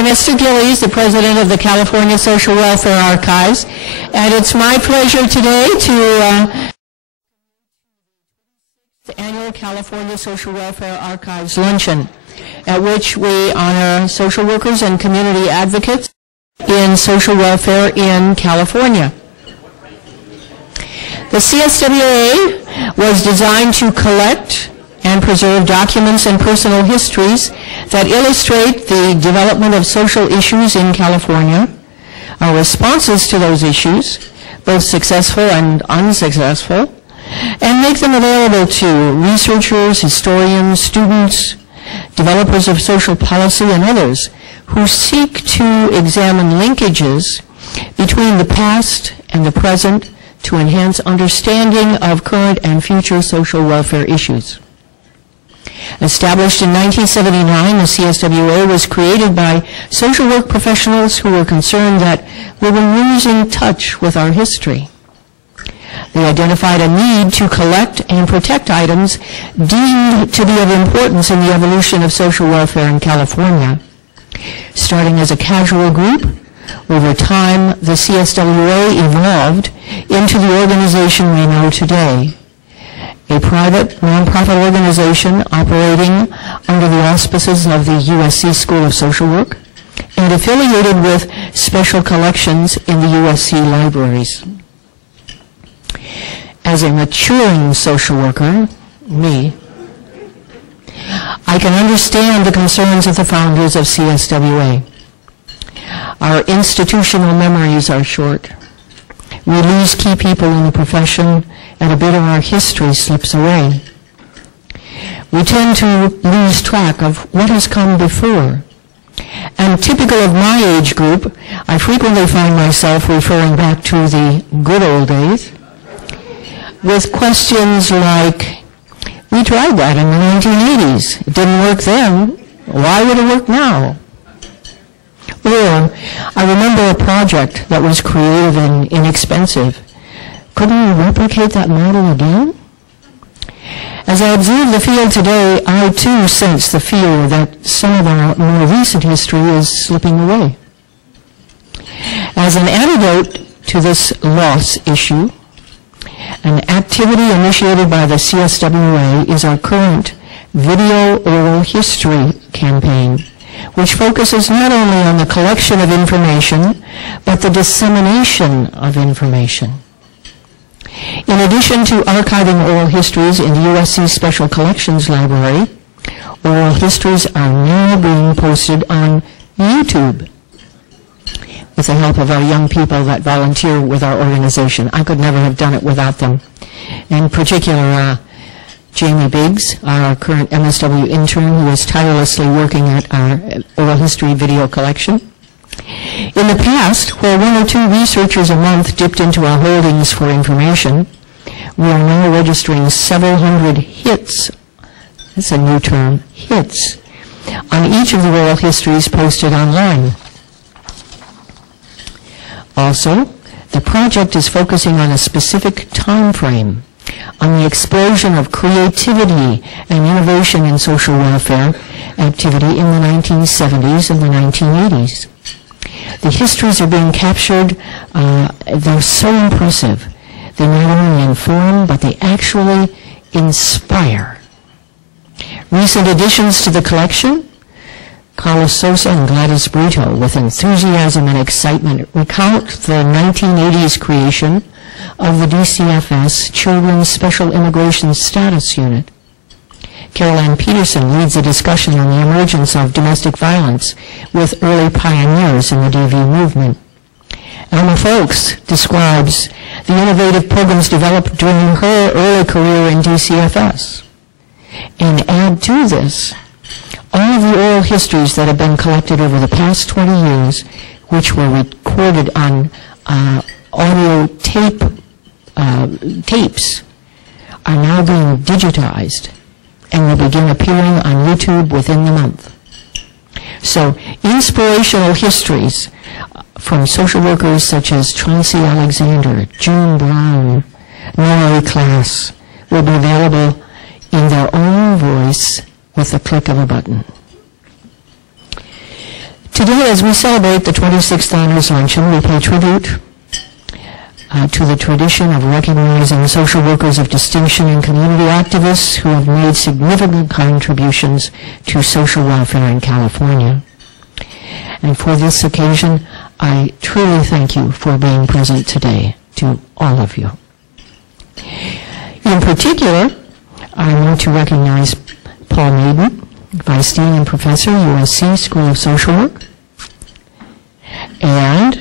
I'm Esther Gillies, the president of the California Social Welfare Archives, and it's my pleasure today to the annual California Social Welfare Archives Luncheon, at which we honor social workers and community advocates in social welfare in California. The CSWA was designed to collect and preserve documents and personal histories that illustrate the development of social issues in California, our responses to those issues, both successful and unsuccessful, and make them available to researchers, historians, students, developers of social policy, and others who seek to examine linkages between the past and the present to enhance understanding of current and future social welfare issues. Established in 1979, the CSWA was created by social work professionals who were concerned that we were losing touch with our history. They identified a need to collect and protect items deemed to be of importance in the evolution of social welfare in California. Starting as a casual group, over time, the CSWA evolved into the organization we know today. A private, nonprofit organization operating under the auspices of the USC School of Social Work and affiliated with special collections in the USC libraries. As a maturing social worker, me, I can understand the concerns of the founders of CSWA. Our institutional memories are short. We lose key people in the profession, and a bit of our history slips away. We tend to lose track of what has come before. And typical of my age group, I frequently find myself referring back to the good old days with questions like, we tried that in the 1980s. It didn't work then. Why would it work now? Or, I remember a project that was creative and inexpensive. Couldn't we replicate that model again? As I observe the field today, I too sense the fear that some of our more recent history is slipping away. As an antidote to this loss issue, an activity initiated by the CSWA is our current Video Oral History campaign, which focuses not only on the collection of information, but the dissemination of information. In addition to archiving oral histories in the USC Special Collections Library, oral histories are now being posted on YouTube with the help of our young people that volunteer with our organization. I could never have done it without them. In particular, Jamie Biggs, our current MSW intern, who is tirelessly working at our oral history video collection. In the past, where one or two researchers a month dipped into our holdings for information, we are now registering several hundred hits, that's a new term, hits, on each of the oral histories posted online. Also, the project is focusing on a specific time frame, on the explosion of creativity and innovation in social welfare activity in the 1970s and the 1980s. The histories are being captured. They're so impressive. They not only inform, but they actually inspire. Recent additions to the collection, Carlos Sosa and Gladys Brito, with enthusiasm and excitement, recount the 1980s creation of the DCFS Children's Special Immigration Status Unit. Carol Ann Peterson leads a discussion on the emergence of domestic violence with early pioneers in the DV movement. Alma Folks describes the innovative programs developed during her early career in DCFS. And add to this all of the oral histories that have been collected over the past 20 years, which were recorded on audio tapes, are now being digitized and will begin appearing on YouTube within the month. So, inspirational histories from social workers such as Chauncey Alexander, June Brown, Nora Class will be available in their own voice with the click of a button. Today, as we celebrate the 26th Honors Luncheon, we pay tribute to the tradition of recognizing social workers of distinction and community activists who have made significant contributions to social welfare in California. And for this occasion, I truly thank you for being present today, to all of you. In particular, I want to recognize Paul Maiden, Vice Dean and Professor, USC School of Social Work. And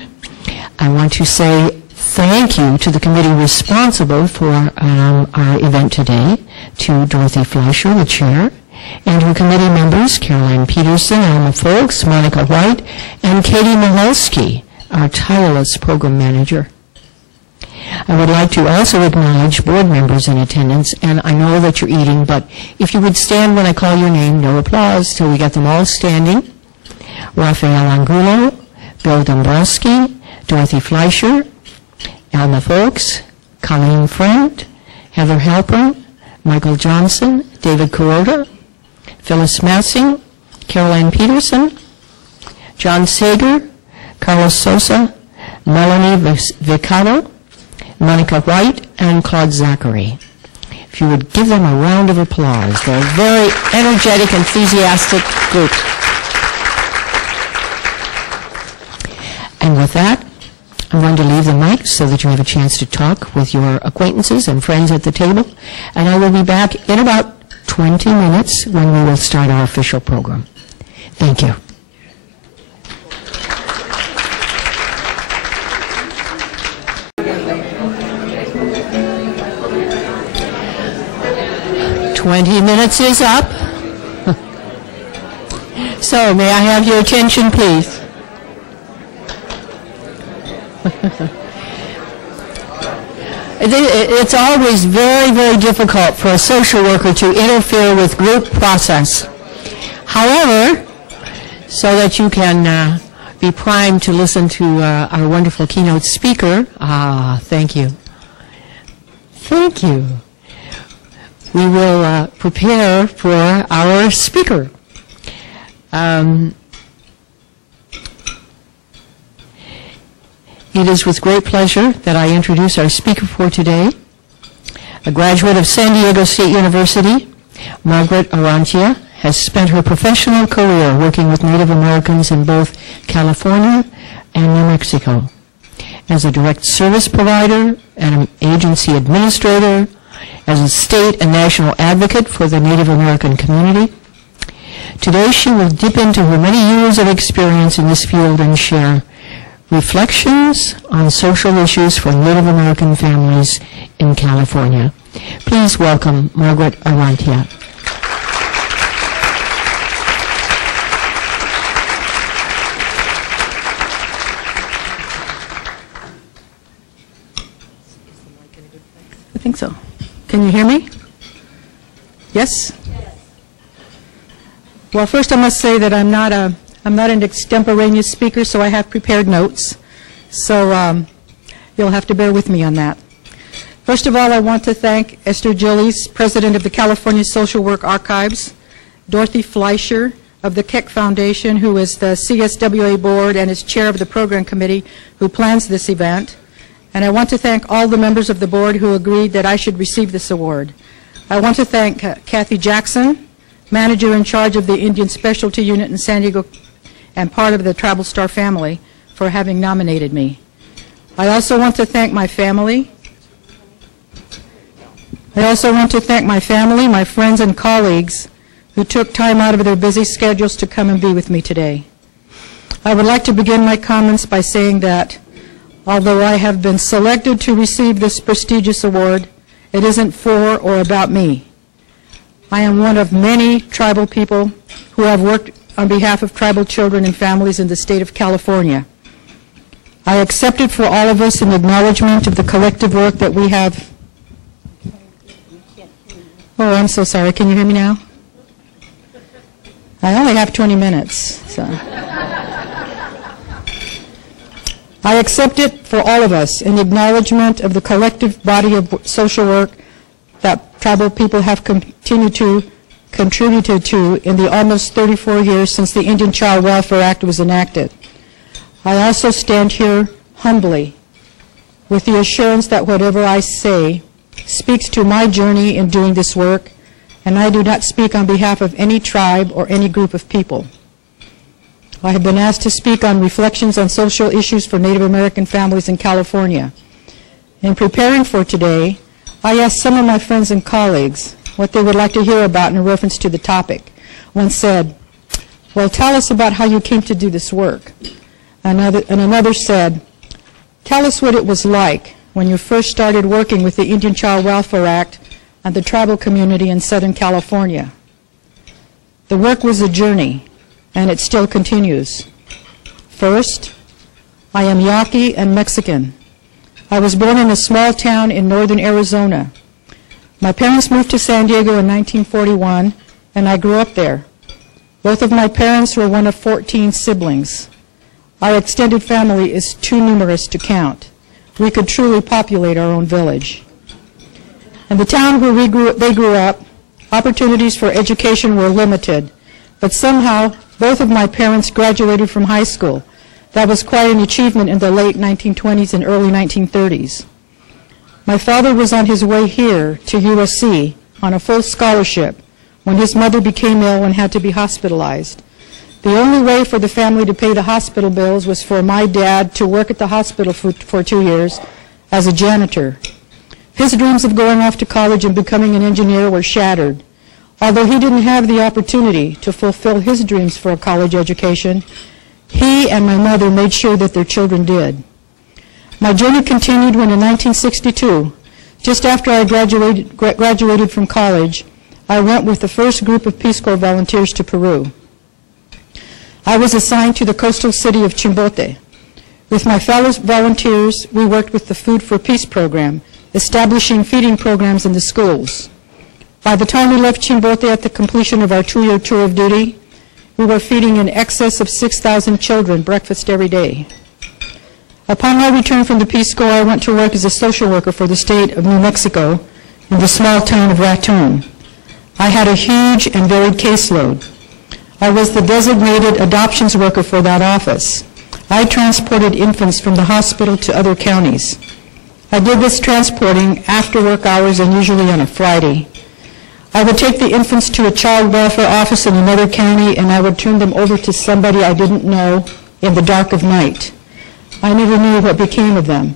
I want to say thank you to the committee responsible for our event today, to Dorothy Fleischer, the chair, and her committee members, Caroline Peterson, Alma Folks, Monica White, and Katie Mihalski, our tireless program manager. I would like to also acknowledge board members in attendance, and I know that you're eating, but if you would stand when I call your name, no applause till we get them all standing. Rafael Angulo, Bill Dombrowski, Dorothy Fleischer, Alma Folks, Colleen Friend, Heather Halpern, Michael Johnson, David Kuroda, Phyllis Massing, Caroline Peterson, John Sager, Carlos Sosa, Melanie Vicado, Monica White, and Claude Zachary. If you would give them a round of applause. They're a very energetic, enthusiastic group. And with that, I'm going to leave the mic so that you have a chance to talk with your acquaintances and friends at the table. And I will be back in about 20 minutes when we will start our official program. Thank you. "20 minutes is up." So, may I have your attention, please? It's always very, very difficult for a social worker to interfere with group process. However, so that you can be primed to listen to our wonderful keynote speaker, thank you. Thank you. We will prepare for our speaker. It is with great pleasure that I introduce our speaker for today, a graduate of San Diego State University. Margaret Orrantia has spent her professional career working with Native Americans in both California and New Mexico as a direct service provider and an agency administrator, as a state and national advocate for the Native American community. Today she will dip into her many years of experience in this field and share reflections on social issues for Native American families in California. Please welcome Margaret Orrantia. I think so. Can you hear me? Yes? Well, first I must say that I'm not an extemporaneous speaker, so I have prepared notes. So you'll have to bear with me on that. First of all, I want to thank Esther Gillies, President of the California Social Work Archives, Dorothy Fleischer of the Keck Foundation, who is the CSWA board and is chair of the program committee who plans this event. And I want to thank all the members of the board who agreed that I should receive this award. I want to thank Kathy Jackson, manager in charge of the Indian Specialty Unit in San Diego and part of the Travel Star family, for having nominated me. I also want to thank my family. My friends and colleagues who took time out of their busy schedules to come and be with me today. I would like to begin my comments by saying that although I have been selected to receive this prestigious award, it isn't for or about me. I am one of many tribal people who have worked on behalf of tribal children and families in the state of California. I accept it for all of us in acknowledgement of the collective work that we have. Oh, I'm so sorry. Can you hear me now? I only have 20 minutes. So. I accept it for all of us in acknowledgement of the collective body of social work that tribal people have continued to contributed to in the almost 34 years since the Indian Child Welfare Act was enacted. I also stand here humbly with the assurance that whatever I say speaks to my journey in doing this work, and I do not speak on behalf of any tribe or any group of people. I have been asked to speak on reflections on social issues for Native American families in California. In preparing for today, I asked some of my friends and colleagues what they would like to hear about in reference to the topic. One said, "Well, tell us about how you came to do this work." Another said, "Tell us what it was like when you first started working with the Indian Child Welfare Act and the tribal community in Southern California." The work was a journey, and it still continues. First, I am Yaqui and Mexican. I was born in a small town in northern Arizona. My parents moved to San Diego in 1941, and I grew up there. Both of my parents were one of 14 siblings. Our extended family is too numerous to count. We could truly populate our own village. In the town where they grew up, opportunities for education were limited, but somehow both of my parents graduated from high school. That was quite an achievement in the late 1920s and early 1930s. My father was on his way here to USC on a full scholarship when his mother became ill and had to be hospitalized. The only way for the family to pay the hospital bills was for my dad to work at the hospital for 2 years as a janitor. His dreams of going off to college and becoming an engineer were shattered. Although he didn't have the opportunity to fulfill his dreams for a college education, he and my mother made sure that their children did. My journey continued when in 1962, just after I graduated from college, I went with the first group of Peace Corps volunteers to Peru. I was assigned to the coastal city of Chimbote. With my fellow volunteers, we worked with the Food for Peace program, establishing feeding programs in the schools. By the time we left Chimbote at the completion of our 2-year tour of duty, we were feeding in excess of 6,000 children breakfast every day. Upon my return from the Peace Corps, I went to work as a social worker for the state of New Mexico in the small town of Raton. I had a huge and varied caseload. I was the designated adoptions worker for that office. I transported infants from the hospital to other counties. I did this transporting after work hours and usually on a Friday. I would take the infants to a child welfare office in another county, and I would turn them over to somebody I didn't know in the dark of night. I never knew what became of them.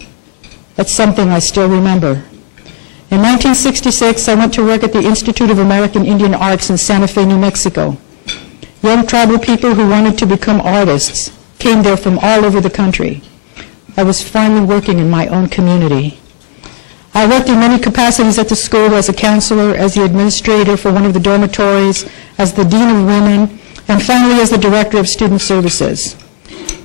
That's something I still remember. In 1966, I went to work at the Institute of American Indian Arts in Santa Fe, New Mexico. Young tribal people who wanted to become artists came there from all over the country. I was finally working in my own community. I worked in many capacities at the school as a counselor, as the administrator for one of the dormitories, as the dean of women, and finally as the director of student services.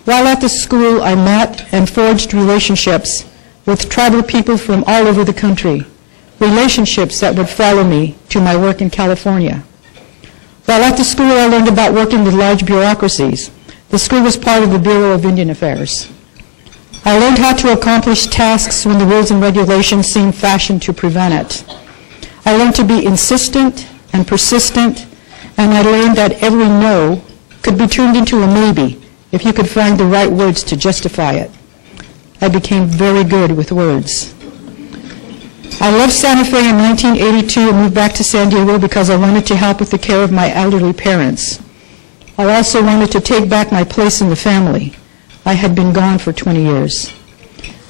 While at the school, I met and forged relationships with tribal people from all over the country, relationships that would follow me to my work in California. While at the school, I learned about working with large bureaucracies. The school was part of the Bureau of Indian Affairs. I learned how to accomplish tasks when the rules and regulations seemed fashioned to prevent it. I learned to be insistent and persistent, and I learned that every no could be turned into a maybe if you could find the right words to justify it. I became very good with words. I left Santa Fe in 1982 and moved back to San Diego because I wanted to help with the care of my elderly parents. I also wanted to take back my place in the family. I had been gone for 20 years.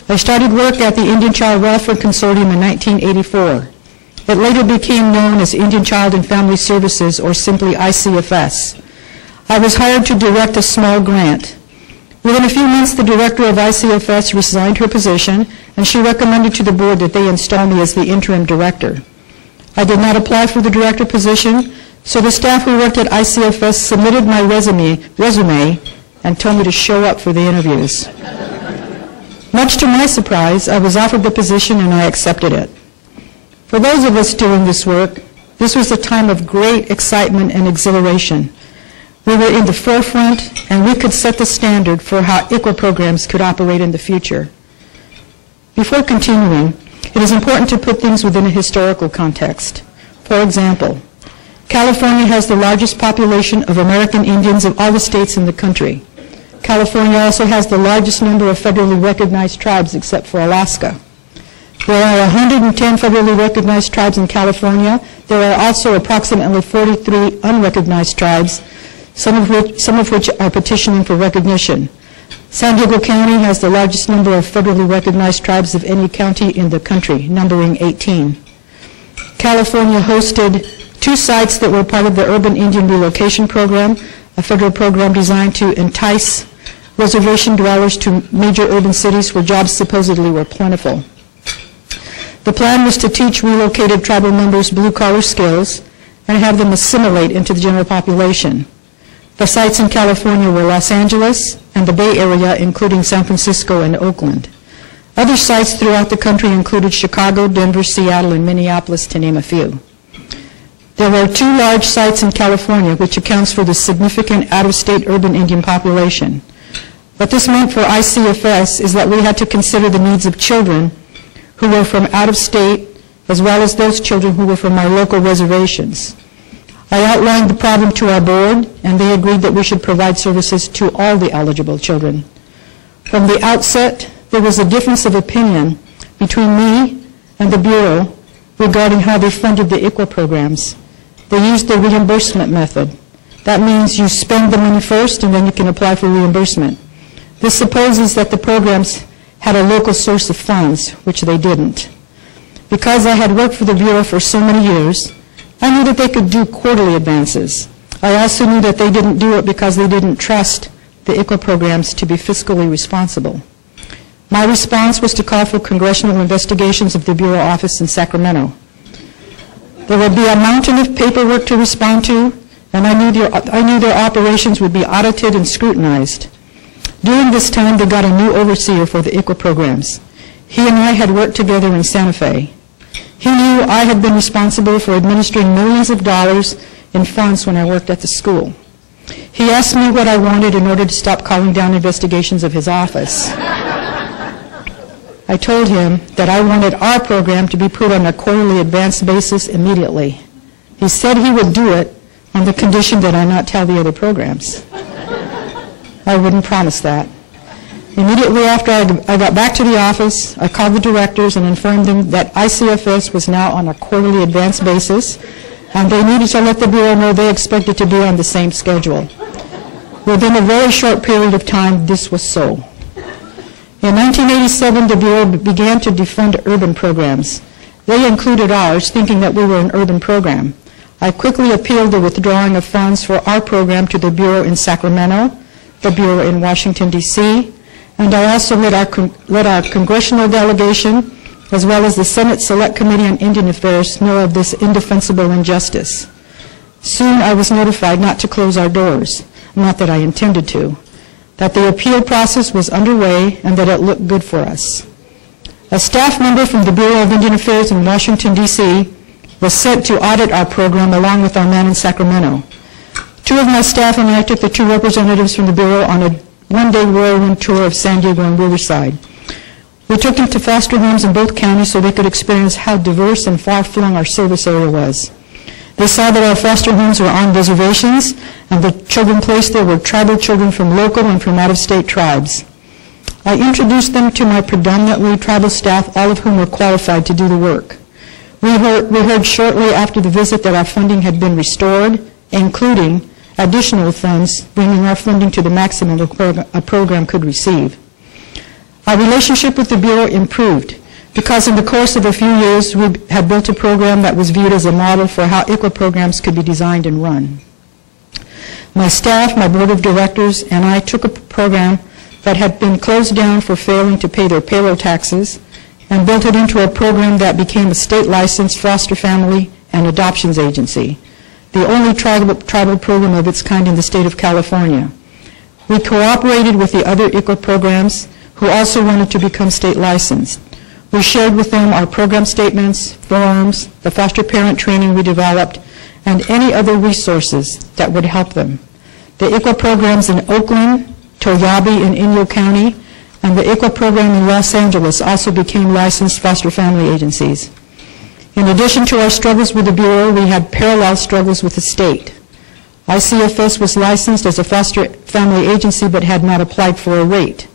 I started work at the Indian Child Welfare Consortium in 1984. It later became known as Indian Child and Family Services, or simply ICFS. I was hired to direct a small grant. Within a few months, the director of ICFS resigned her position, and she recommended to the board that they install me as the interim director. I did not apply for the director position, so the staff who worked at ICFS submitted my resume and told me to show up for the interviews. Much to my surprise, I was offered the position and I accepted it. For those of us doing this work, this was a time of great excitement and exhilaration. We were in the forefront, and we could set the standard for how ICWA programs could operate in the future. Before continuing, it is important to put things within a historical context. For example, California has the largest population of American Indians of all the states in the country. California also has the largest number of federally recognized tribes except for Alaska. There are 110 federally recognized tribes in California. There are also approximately 43 unrecognized tribes, some of which are petitioning for recognition. San Diego County has the largest number of federally recognized tribes of any county in the country, numbering 18. California hosted 2 sites that were part of the Urban Indian Relocation Program, a federal program designed to entice reservation dwellers to major urban cities where jobs supposedly were plentiful. The plan was to teach relocated tribal members blue-collar skills and have them assimilate into the general population. The sites in California were Los Angeles and the Bay Area, including San Francisco and Oakland. Other sites throughout the country included Chicago, Denver, Seattle, and Minneapolis, to name a few. There were 2 large sites in California, which accounts for the significant out-of-state urban Indian population. What this meant for ICFS is that we had to consider the needs of children who were from out of state, as well as those children who were from our local reservations. I outlined the problem to our board, and they agreed that we should provide services to all the eligible children. From the outset, there was a difference of opinion between me and the Bureau regarding how they funded the ICWA programs. They used the reimbursement method. That means you spend the money first and then you can apply for reimbursement. This supposes that the programs had a local source of funds, which they didn't. Because I had worked for the Bureau for so many years, I knew that they could do quarterly advances. I also knew that they didn't do it because they didn't trust the ICWA programs to be fiscally responsible. My response was to call for congressional investigations of the Bureau office in Sacramento. There would be a mountain of paperwork to respond to, and I knew their operations would be audited and scrutinized. During this time, they got a new overseer for the ICWA programs. He and I had worked together in Santa Fe. He knew I had been responsible for administering millions of dollars in funds when I worked at the school. He asked me what I wanted in order to stop calling down investigations of his office. I told him that I wanted our program to be put on a quarterly advance basis immediately. He said he would do it on the condition that I not tell the other programs. I wouldn't promise that. Immediately after I got back to the office, I called the directors and informed them that ICFS was now on a quarterly advance basis, and they needed to let the Bureau know they expected to be on the same schedule. Within a very short period of time, this was so. In 1987, the Bureau began to defund urban programs. They included ours, thinking that we were an urban program. I quickly appealed the withdrawing of funds for our program to the Bureau in Sacramento, the Bureau in Washington, D.C., and I also let our congressional delegation, as well as the Senate Select Committee on Indian Affairs, know of this indefensible injustice. Soon I was notified not to close our doors, not that I intended to, that the appeal process was underway and that it looked good for us. A staff member from the Bureau of Indian Affairs in Washington, D.C. was sent to audit our program along with our man in Sacramento. 2 of my staff and I took the 2 representatives from the Bureau on a one-day whirlwind tour of San Diego and Riverside. We took them to foster homes in both counties so they could experience how diverse and far-flung our service area was. They saw that our foster homes were on reservations, and the children placed there were tribal children from local and from out-of-state tribes. I introduced them to my predominantly tribal staff, all of whom were qualified to do the work. We heard shortly after the visit that our funding had been restored, including additional funds, bringing our funding to the maximum a program could receive. Our relationship with the Bureau improved because in the course of a few years we had built a program that was viewed as a model for how ICWA programs could be designed and run. My staff, my board of directors, and I took a program that had been closed down for failing to pay their payroll taxes and built it into a program that became a state-licensed foster family and adoptions agency, the only tribal program of its kind in the state of California. We cooperated with the other ICWA programs who also wanted to become state licensed. We shared with them our program statements, forms, the foster parent training we developed, and any other resources that would help them. The ICWA programs in Oakland, Toyabe, and Inyo County, and the ICWA program in Los Angeles also became licensed foster family agencies. In addition to our struggles with the Bureau, we had parallel struggles with the state. ICFS was licensed as a foster family agency but had not applied for a rate.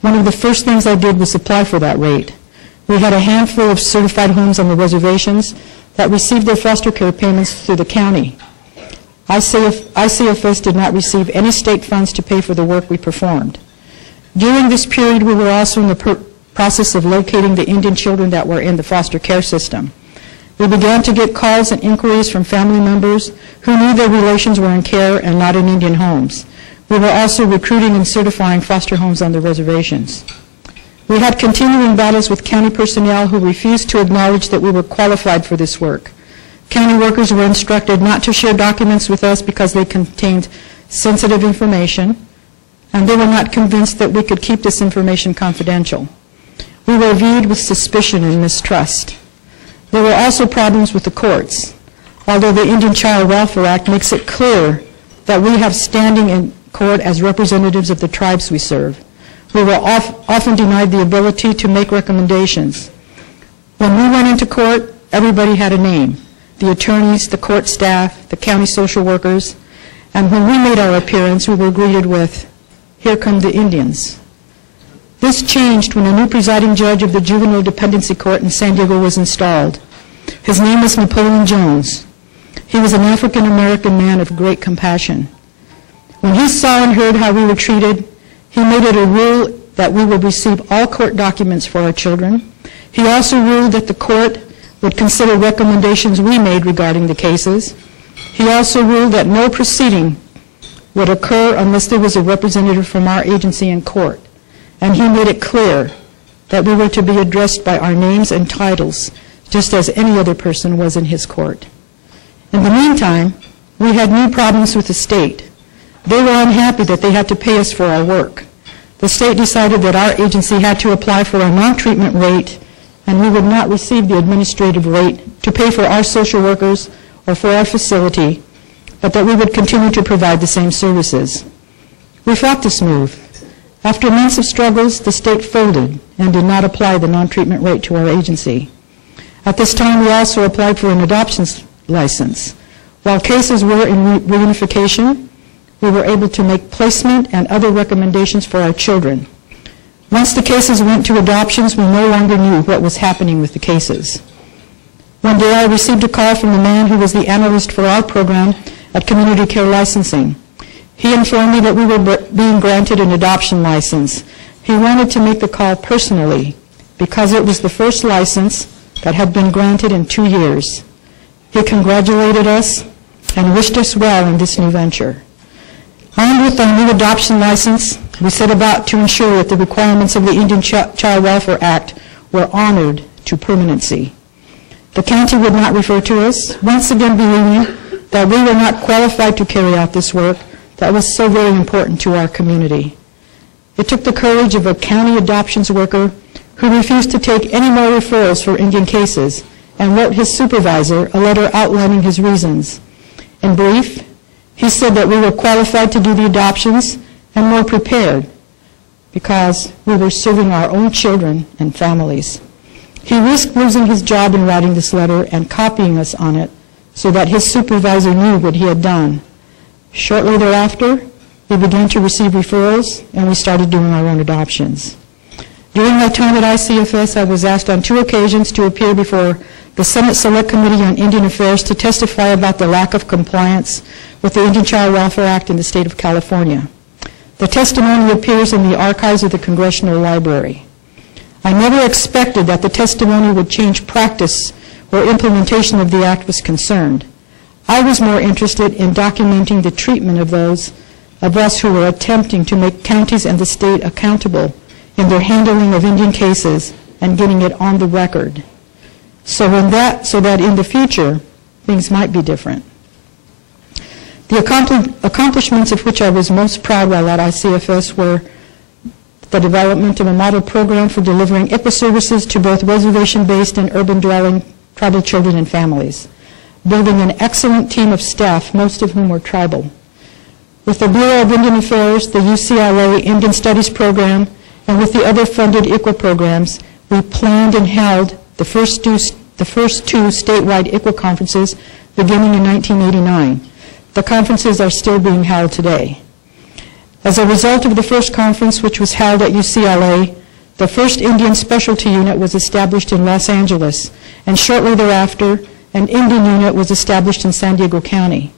One of the first things I did was apply for that rate. We had a handful of certified homes on the reservations that received their foster care payments through the county. ICFS did not receive any state funds to pay for the work we performed. During this period, we were also in the process of locating the Indian children that were in the foster care system. We began to get calls and inquiries from family members who knew their relations were in care and not in Indian homes. We were also recruiting and certifying foster homes on the reservations. We had continuing battles with county personnel who refused to acknowledge that we were qualified for this work. County workers were instructed not to share documents with us because they contained sensitive information, and they were not convinced that we could keep this information confidential. We were viewed with suspicion and mistrust. There were also problems with the courts. Although the Indian Child Welfare Act makes it clear that we have standing in court as representatives of the tribes we serve, we were often denied the ability to make recommendations. When we went into court, everybody had a name: the attorneys, the court staff, the county social workers, and when we made our appearance, we were greeted with, "Here come the Indians." This changed when a new presiding judge of the Juvenile Dependency Court in San Diego was installed. His name was Napoleon Jones. He was an African-American man of great compassion. When he saw and heard how we were treated, he made it a rule that we would receive all court documents for our children. He also ruled that the court would consider recommendations we made regarding the cases. He also ruled that no proceeding would occur unless there was a representative from our agency in court. And he made it clear that we were to be addressed by our names and titles, just as any other person was in his court. In the meantime, we had new problems with the state. They were unhappy that they had to pay us for our work. The state decided that our agency had to apply for a non-treatment rate, and we would not receive the administrative rate to pay for our social workers or for our facility, but that we would continue to provide the same services. We fought this move. After months of struggles, the state folded and did not apply the non-treatment rate to our agency. At this time, we also applied for an adoption license. While cases were in reunification, we were able to make placement and other recommendations for our children. Once the cases went to adoptions, we no longer knew what was happening with the cases. One day, I received a call from the man who was the analyst for our program at Community Care Licensing. He informed me that we were being granted an adoption license. He wanted to make the call personally because it was the first license that had been granted in 2 years. He congratulated us and wished us well in this new venture. Armed with our new adoption license, we set about to ensure that the requirements of the Indian Child Welfare Act were honored to permanency. The county would not refer to us, once again believing that we were not qualified to carry out this work that was so very important to our community. It took the courage of a county adoptions worker who refused to take any more referrals for Indian cases and wrote his supervisor a letter outlining his reasons. In brief, he said that we were qualified to do the adoptions and more prepared because we were serving our own children and families. He risked losing his job in writing this letter and copying us on it so that his supervisor knew what he had done. Shortly thereafter, we began to receive referrals, and we started doing our own adoptions. During my time at ICFS, I was asked on 2 occasions to appear before the Senate Select Committee on Indian Affairs to testify about the lack of compliance with the Indian Child Welfare Act in the state of California. The testimony appears in the archives of the Congressional Library. I never expected that the testimony would change practice where implementation of the act was concerned. I was more interested in documenting the treatment of those of us who were attempting to make counties and the state accountable in their handling of Indian cases and getting it on the record, so that in the future, things might be different. The accomplishments of which I was most proud while at ICFS were the development of a model program for delivering IPA services to both reservation-based and urban-dwelling tribal children and families, building an excellent team of staff, most of whom were tribal. With the Bureau of Indian Affairs, the UCLA Indian Studies Program, and with the other funded ICWA programs, we planned and held the first the first two statewide ICWA conferences beginning in 1989. The conferences are still being held today. As a result of the first conference, which was held at UCLA, the first Indian specialty unit was established in Los Angeles, and shortly thereafter, an Indian unit was established in San Diego County.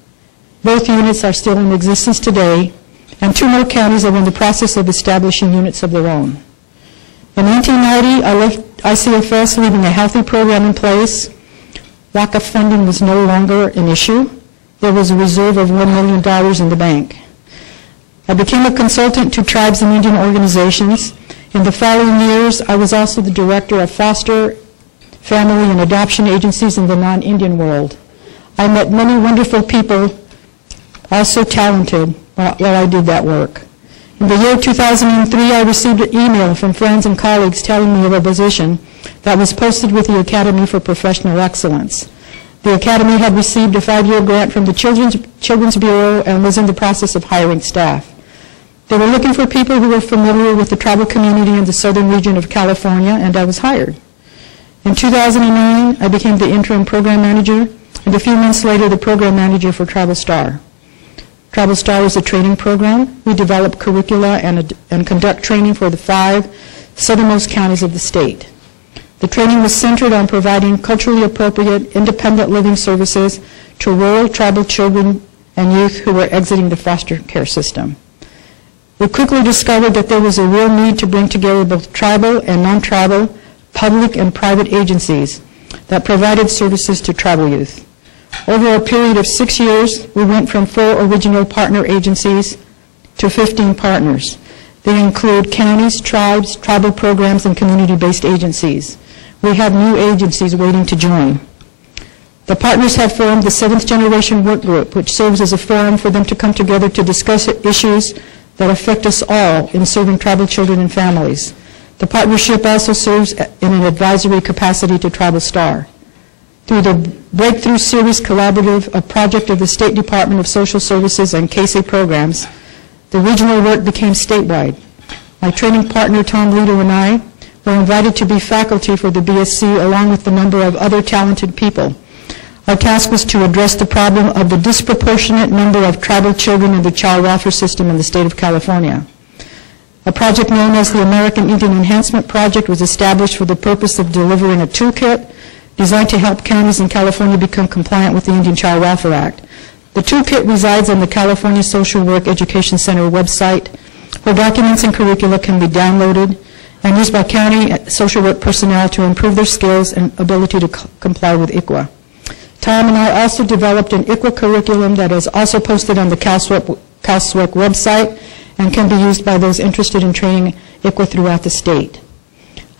Both units are still in existence today, and 2 more counties are in the process of establishing units of their own. In 1990, I left ICFS, leaving a healthy program in place. Lack of funding was no longer an issue. There was a reserve of $1 million in the bank. I became a consultant to tribes and Indian organizations. In the following years, I was also the director of foster, family, and adoption agencies in the non-Indian world. I met many wonderful people, also talented, while I did that work. In the year 2003, I received an email from friends and colleagues telling me of a position that was posted with the Academy for Professional Excellence. The Academy had received a 5-year grant from the Children's Bureau and was in the process of hiring staff. They were looking for people who were familiar with the tribal community in the southern region of California, and I was hired. In 2009, I became the interim program manager, and a few months later, the program manager for Tribal Star. Tribal Star is a training program. We develop curricula and conduct training for the 5 southernmost counties of the state. The training was centered on providing culturally appropriate, independent living services to rural tribal children and youth who were exiting the foster care system. We quickly discovered that there was a real need to bring together both tribal and non-tribal, public and private agencies that provided services to tribal youth. Over a period of 6 years, we went from 4 original partner agencies to 15 partners. They include counties, tribes, tribal programs, and community-based agencies. We have new agencies waiting to join. The partners have formed the 7th Generation Work Group, which serves as a forum for them to come together to discuss issues that affect us all in serving tribal children and families. The partnership also serves in an advisory capacity to Tribal Star. Through the Breakthrough Series Collaborative, a project of the State Department of Social Services and CASE programs, the regional work became statewide. My training partner, Tom Lito, and I were invited to be faculty for the BSC along with a number of other talented people. Our task was to address the problem of the disproportionate number of tribal children in the child welfare system in the state of California. A project known as the American Indian Enhancement Project was established for the purpose of delivering a toolkit designed to help counties in California become compliant with the Indian Child Welfare Act. The toolkit resides on the California Social Work Education Center website, where documents and curricula can be downloaded and used by county social work personnel to improve their skills and ability to comply with ICWA. Tom and I also developed an ICWA curriculum that is also posted on the CalSWEC website and can be used by those interested in training ICWA throughout the state.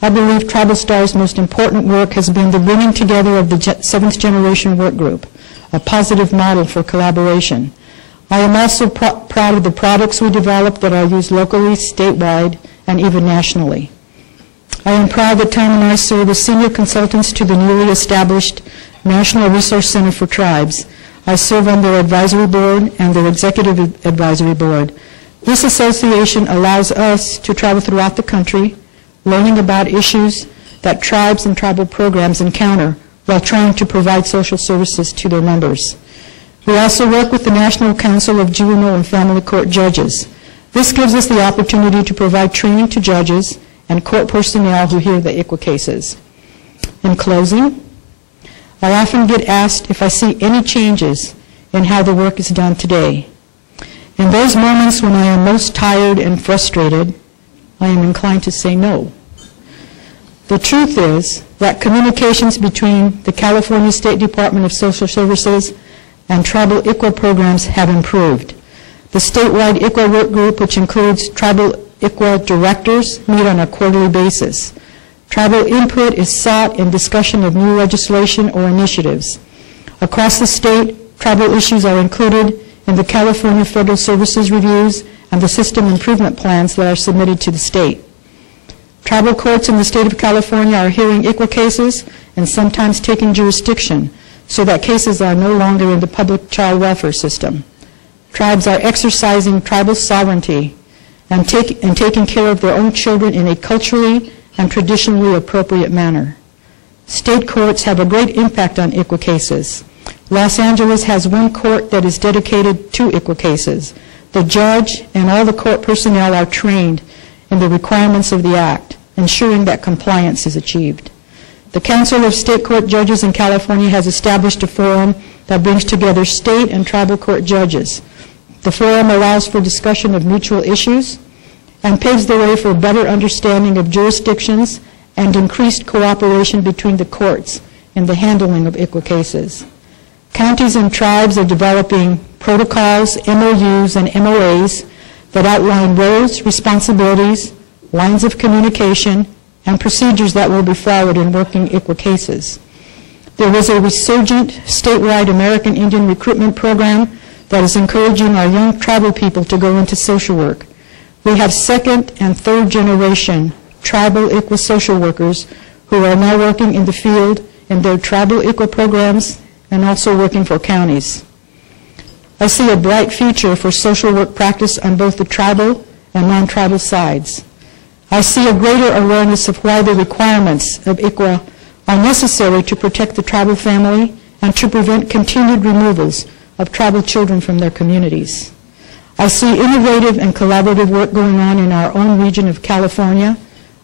I believe Tribal Star's most important work has been the bringing together of the 7th Generation Work Group, a positive model for collaboration. I am also proud of the products we developed that are used locally, statewide, and even nationally. I am proud that Tom and I serve as senior consultants to the newly established National Resource Center for Tribes. I serve on their advisory board and their executive advisory board. This association allows us to travel throughout the country, learning about issues that tribes and tribal programs encounter while trying to provide social services to their members. We also work with the National Council of Juvenile and Family Court Judges. This gives us the opportunity to provide training to judges and court personnel who hear the ICWA cases. In closing, I often get asked if I see any changes in how the work is done today. In those moments when I am most tired and frustrated, I am inclined to say no. The truth is that communications between the California State Department of Social Services and tribal ICWA programs have improved. The statewide ICWA work group, which includes tribal ICWA directors, meet on a quarterly basis. Tribal input is sought in discussion of new legislation or initiatives. Across the state, tribal issues are included in the California Federal Services Reviews and the system improvement plans that are submitted to the state. Tribal courts in the state of California are hearing ICWA cases and sometimes taking jurisdiction so that cases are no longer in the public child welfare system. Tribes are exercising tribal sovereignty and taking care of their own children in a culturally and traditionally appropriate manner. State courts have a great impact on ICWA cases. Los Angeles has one court that is dedicated to ICWA cases. The judge and all the court personnel are trained in the requirements of the Act, ensuring that compliance is achieved. The Council of State Court Judges in California has established a forum that brings together state and tribal court judges. The forum allows for discussion of mutual issues and paves the way for a better understanding of jurisdictions and increased cooperation between the courts in the handling of ICWA cases. Counties and tribes are developing protocols, MOUs, and MOAs that outline roles, responsibilities, lines of communication, and procedures that will be followed in working ICWA cases. There is a resurgent statewide American Indian recruitment program that is encouraging our young tribal people to go into social work. We have second and third generation tribal ICWA social workers who are now working in the field in their tribal ICWA programs and also working for counties. I see a bright future for social work practice on both the tribal and non-tribal sides. I see a greater awareness of why the requirements of ICWA are necessary to protect the tribal family and to prevent continued removals of tribal children from their communities. I see innovative and collaborative work going on in our own region of California.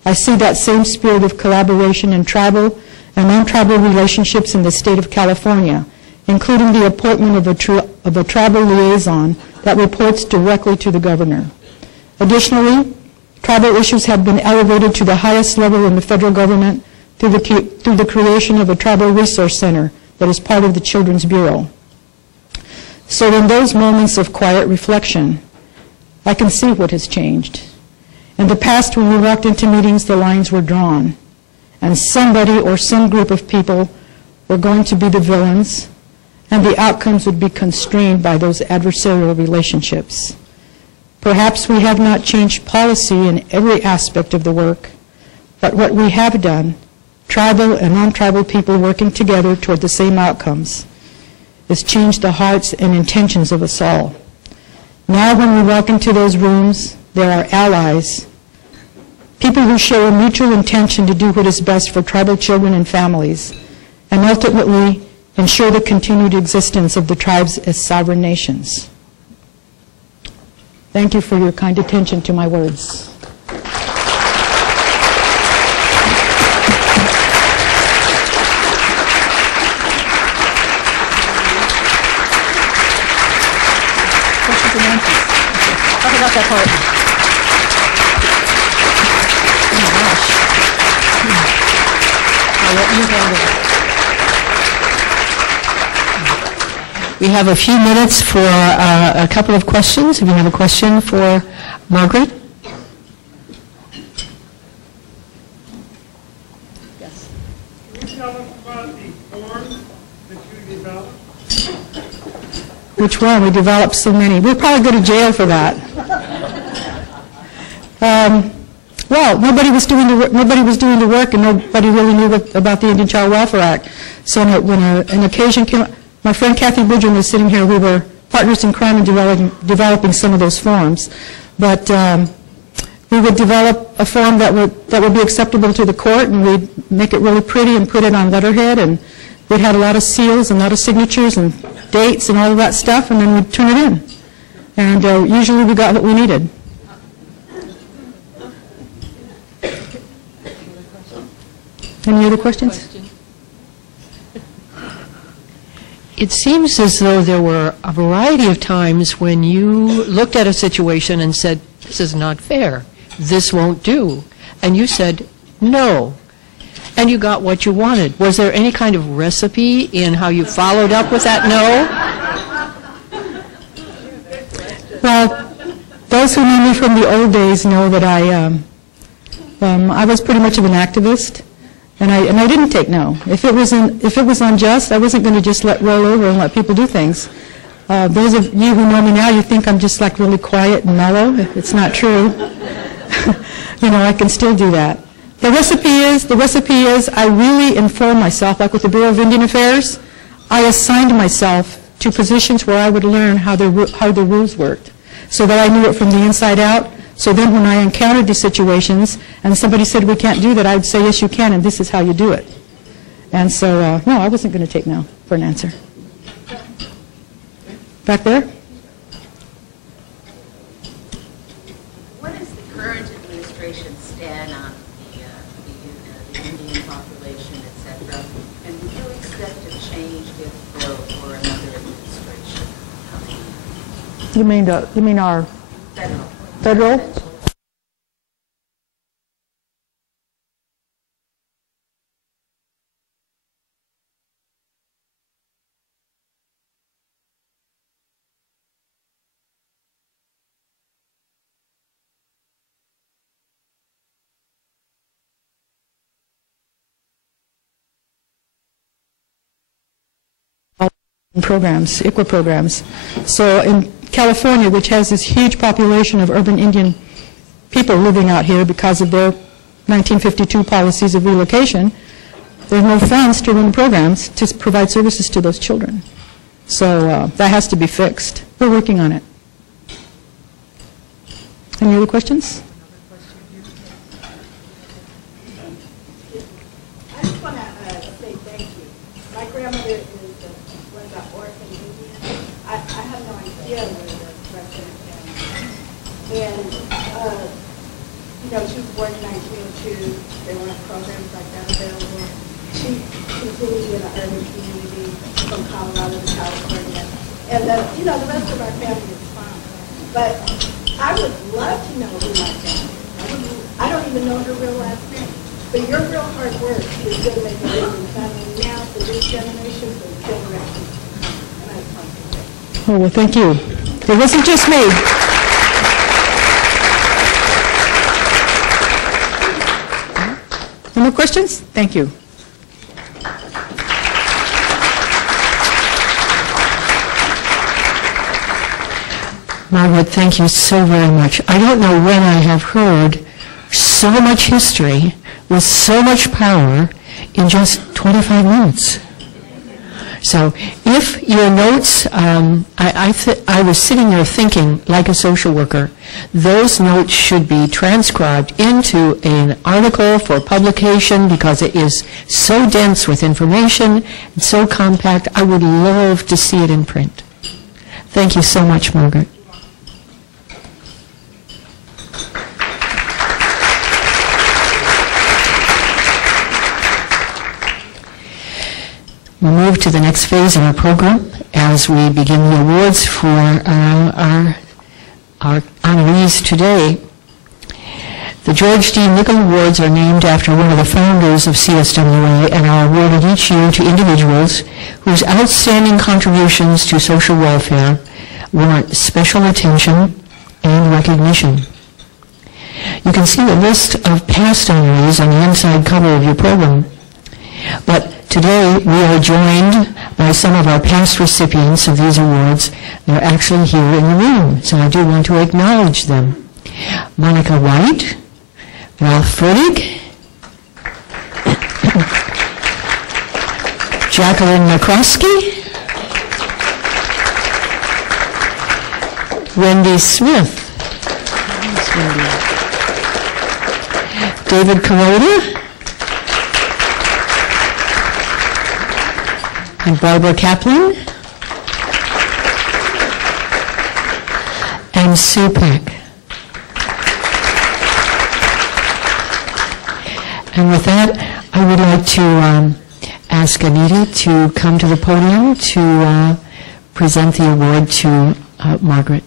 I see that same spirit of collaboration in tribal and non-tribal relationships in the state of California, including the appointment of a tribal liaison that reports directly to the governor. Additionally, tribal issues have been elevated to the highest level in the federal government through the creation of a tribal resource center that is part of the Children's Bureau. So in those moments of quiet reflection, I can see what has changed. In the past, when we walked into meetings, the lines were drawn, and somebody or some group of people were going to be the villains, and the outcomes would be constrained by those adversarial relationships. Perhaps we have not changed policy in every aspect of the work, but what we have done, tribal and non-tribal people working together toward the same outcomes, has changed the hearts and intentions of us all. Now when we walk into those rooms, there are allies, people who show a mutual intention to do what is best for tribal children and families, and ultimately ensure the continued existence of the tribes as sovereign nations. Thank you for your kind attention to my words. Questions and answers? I forgot that part. Oh my gosh. I'll let you handle it. We have a few minutes for a couple of questions. If you have a question for Margaret. Yes. Can you tell us about the form that you developed? Which one? We developed so many. We'll probably go to jail for that. Well, nobody was doing the work, and nobody really knew about the Indian Child Welfare Act. So when an occasion came up, my friend Kathy Bridgen was sitting here. We were partners in crime in developing some of those forms. But we would develop a form that would be acceptable to the court, and we'd make it really pretty and put it on letterhead, and we'd have a lot of seals and a lot of signatures and dates and all of that stuff, and then we'd turn it in. And usually we got what we needed. Any other questions? It seems as though there were a variety of times when you looked at a situation and said, this is not fair, this won't do, and you said no, and you got what you wanted. Was there any kind of recipe in how you followed up with that no? Well, those who knew me from the old days know that I was pretty much of an activist. And I didn't take no. If it was unjust, I wasn't going to just let roll over and let people do things. Those of you who know me now, you think I'm just like really quiet and mellow. It's not true. You know, I can still do that. The recipe is I really inform myself, like with the Bureau of Indian Affairs. I assigned myself to positions where I would learn how the rules worked, so that I knew it from the inside out. So then when I encountered these situations and somebody said we can't do that, I would say, yes, you can, and this is how you do it. And so, no, I wasn't going to take no for an answer. Back there? What is the current administration's stand on the Indian population, et cetera? And do you expect a change if there were another administration coming in? You mean our federal? Programs, ICWA programs. So in California, which has this huge population of urban Indian people living out here because of their 1952 policies of relocation, there's no funds to run programs to provide services to those children. So that has to be fixed. We're working on it. Any other questions? I just want to say thank you. My grandmother was an orphan Indian. I have no idea where the rest of the family. And, she was born in 1902. There weren't programs like that available. She continued in an urban community from Colorado to California. And, the rest of our family is fine. But I would love to know who my family is. I don't even know her real last name. But your real hard work is going to make a difference, not only now for this generation, but generations to come. And I just want to say thank you. Oh, well, thank you. It wasn't just me. Any more questions? Thank you. Margaret, thank you so very much. I don't know when I have heard so much history with so much power in just 25 minutes. So if your notes, I was sitting there thinking like a social worker, those notes should be transcribed into an article for publication because it is so dense with information and so compact. I would love to see it in print. Thank you so much, Margaret. We'll move to the next phase of our program as we begin the awards for our honorees today. The George D. Nickel Awards are named after one of the founders of CSWA and are awarded each year to individuals whose outstanding contributions to social welfare warrant special attention and recognition. You can see a list of past honorees on the inside cover of your program. But today we are joined by some of our past recipients of these awards. They're actually here in the room, so I do want to acknowledge them. Monica White, Ralph Furtig, Jacquelyn McCroskey, Wendy Smith, David Kuroda, and Barbara Kaplan, and Sue Peck. And with that, I would like to ask Anita to come to the podium to present the award to Margaret.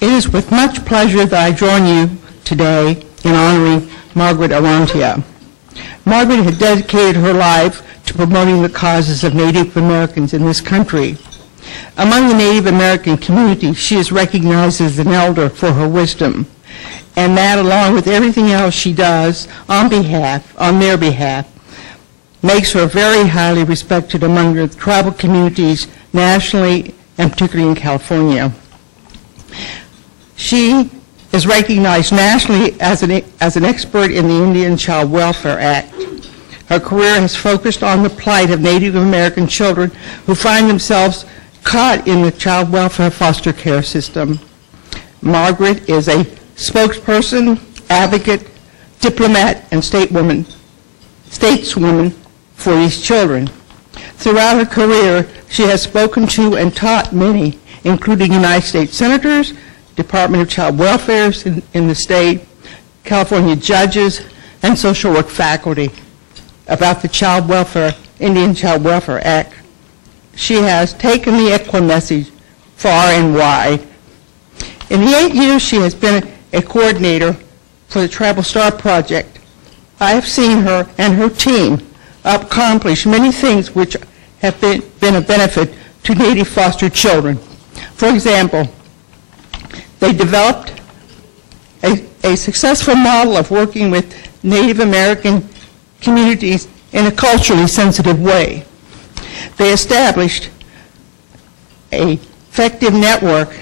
It is with much pleasure that I join you today in honoring Margaret Orrantia. Margaret had dedicated her life to promoting the causes of Native Americans in this country. Among the Native American community, she is recognized as an elder for her wisdom, and that, along with everything else she does on their behalf, makes her very highly respected among the tribal communities nationally and particularly in California. She is recognized nationally as an expert in the Indian Child Welfare Act. Her career has focused on the plight of Native American children who find themselves caught in the child welfare foster care system. Margaret is a spokesperson, advocate, diplomat, and stateswoman for these children. Throughout her career, she has spoken to and taught many, including United States senators, Department of Child Welfare in the state, California judges, and social work faculty about the Indian Child Welfare Act. She has taken the EQUA message far and wide. In the 8 years she has been a coordinator for the Tribal Star Project, I have seen her and her team accomplish many things which have been of benefit to Native foster children. For example, they developed a successful model of working with Native American communities in a culturally sensitive way. They established an effective network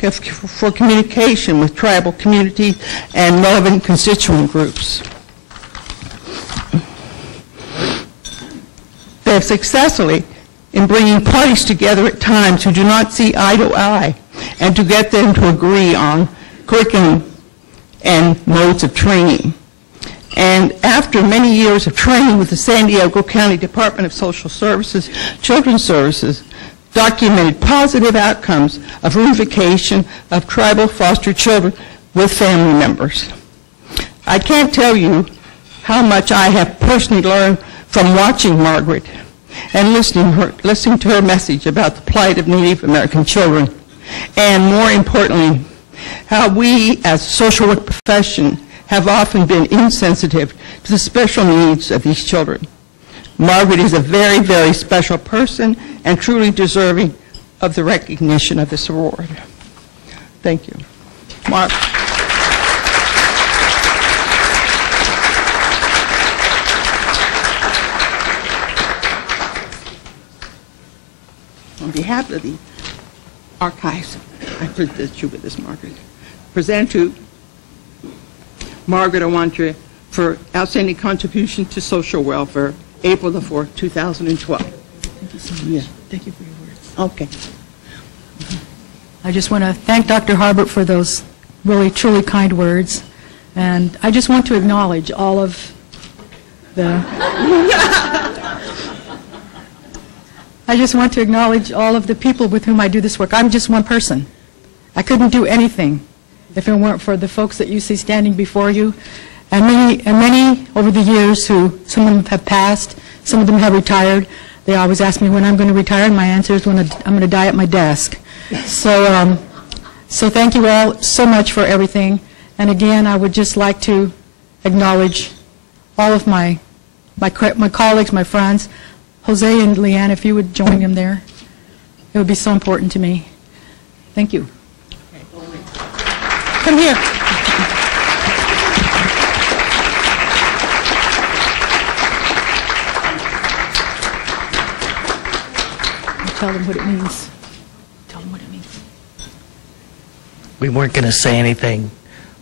for communication with tribal communities and relevant constituent groups. They have successfully in bringing parties together at times who do not see eye to eye and to get them to agree on curriculum and modes of training. And after many years of training with the San Diego County Department of Social Services, Children's Services documented positive outcomes of reunification of tribal foster children with family members. I can't tell you how much I have personally learned from watching Margaret and listening to her message about the plight of Native American children, and more importantly, how we as a social work profession have often been insensitive to the special needs of these children. Margaret is a very, very special person and truly deserving of the recognition of this award. Thank you. Mark. On behalf of the archives, I present you with this, Margaret. Present to Margaret Orrantia for outstanding contribution to social welfare, April the 4th, 2012. Thank you so much. Yeah. Thank you for your words. Okay. I just want to thank Dr. Harbert for those really, truly kind words. And I just want to acknowledge all of the... I just want to acknowledge all of the people with whom I do this work. I'm just one person. I couldn't do anything if it weren't for the folks that you see standing before you, and many over the years who, some of them have passed, some of them have retired. They always ask me when I'm going to retire, and my answer is when I'm going to die at my desk. So, so thank you all so much for everything. And again, I would just like to acknowledge all of my colleagues, my friends. Jose and Leanne, if you would join them there, it would be so important to me. Thank you. Come here. Tell them what it means. Tell them what it means. We weren't going to say anything,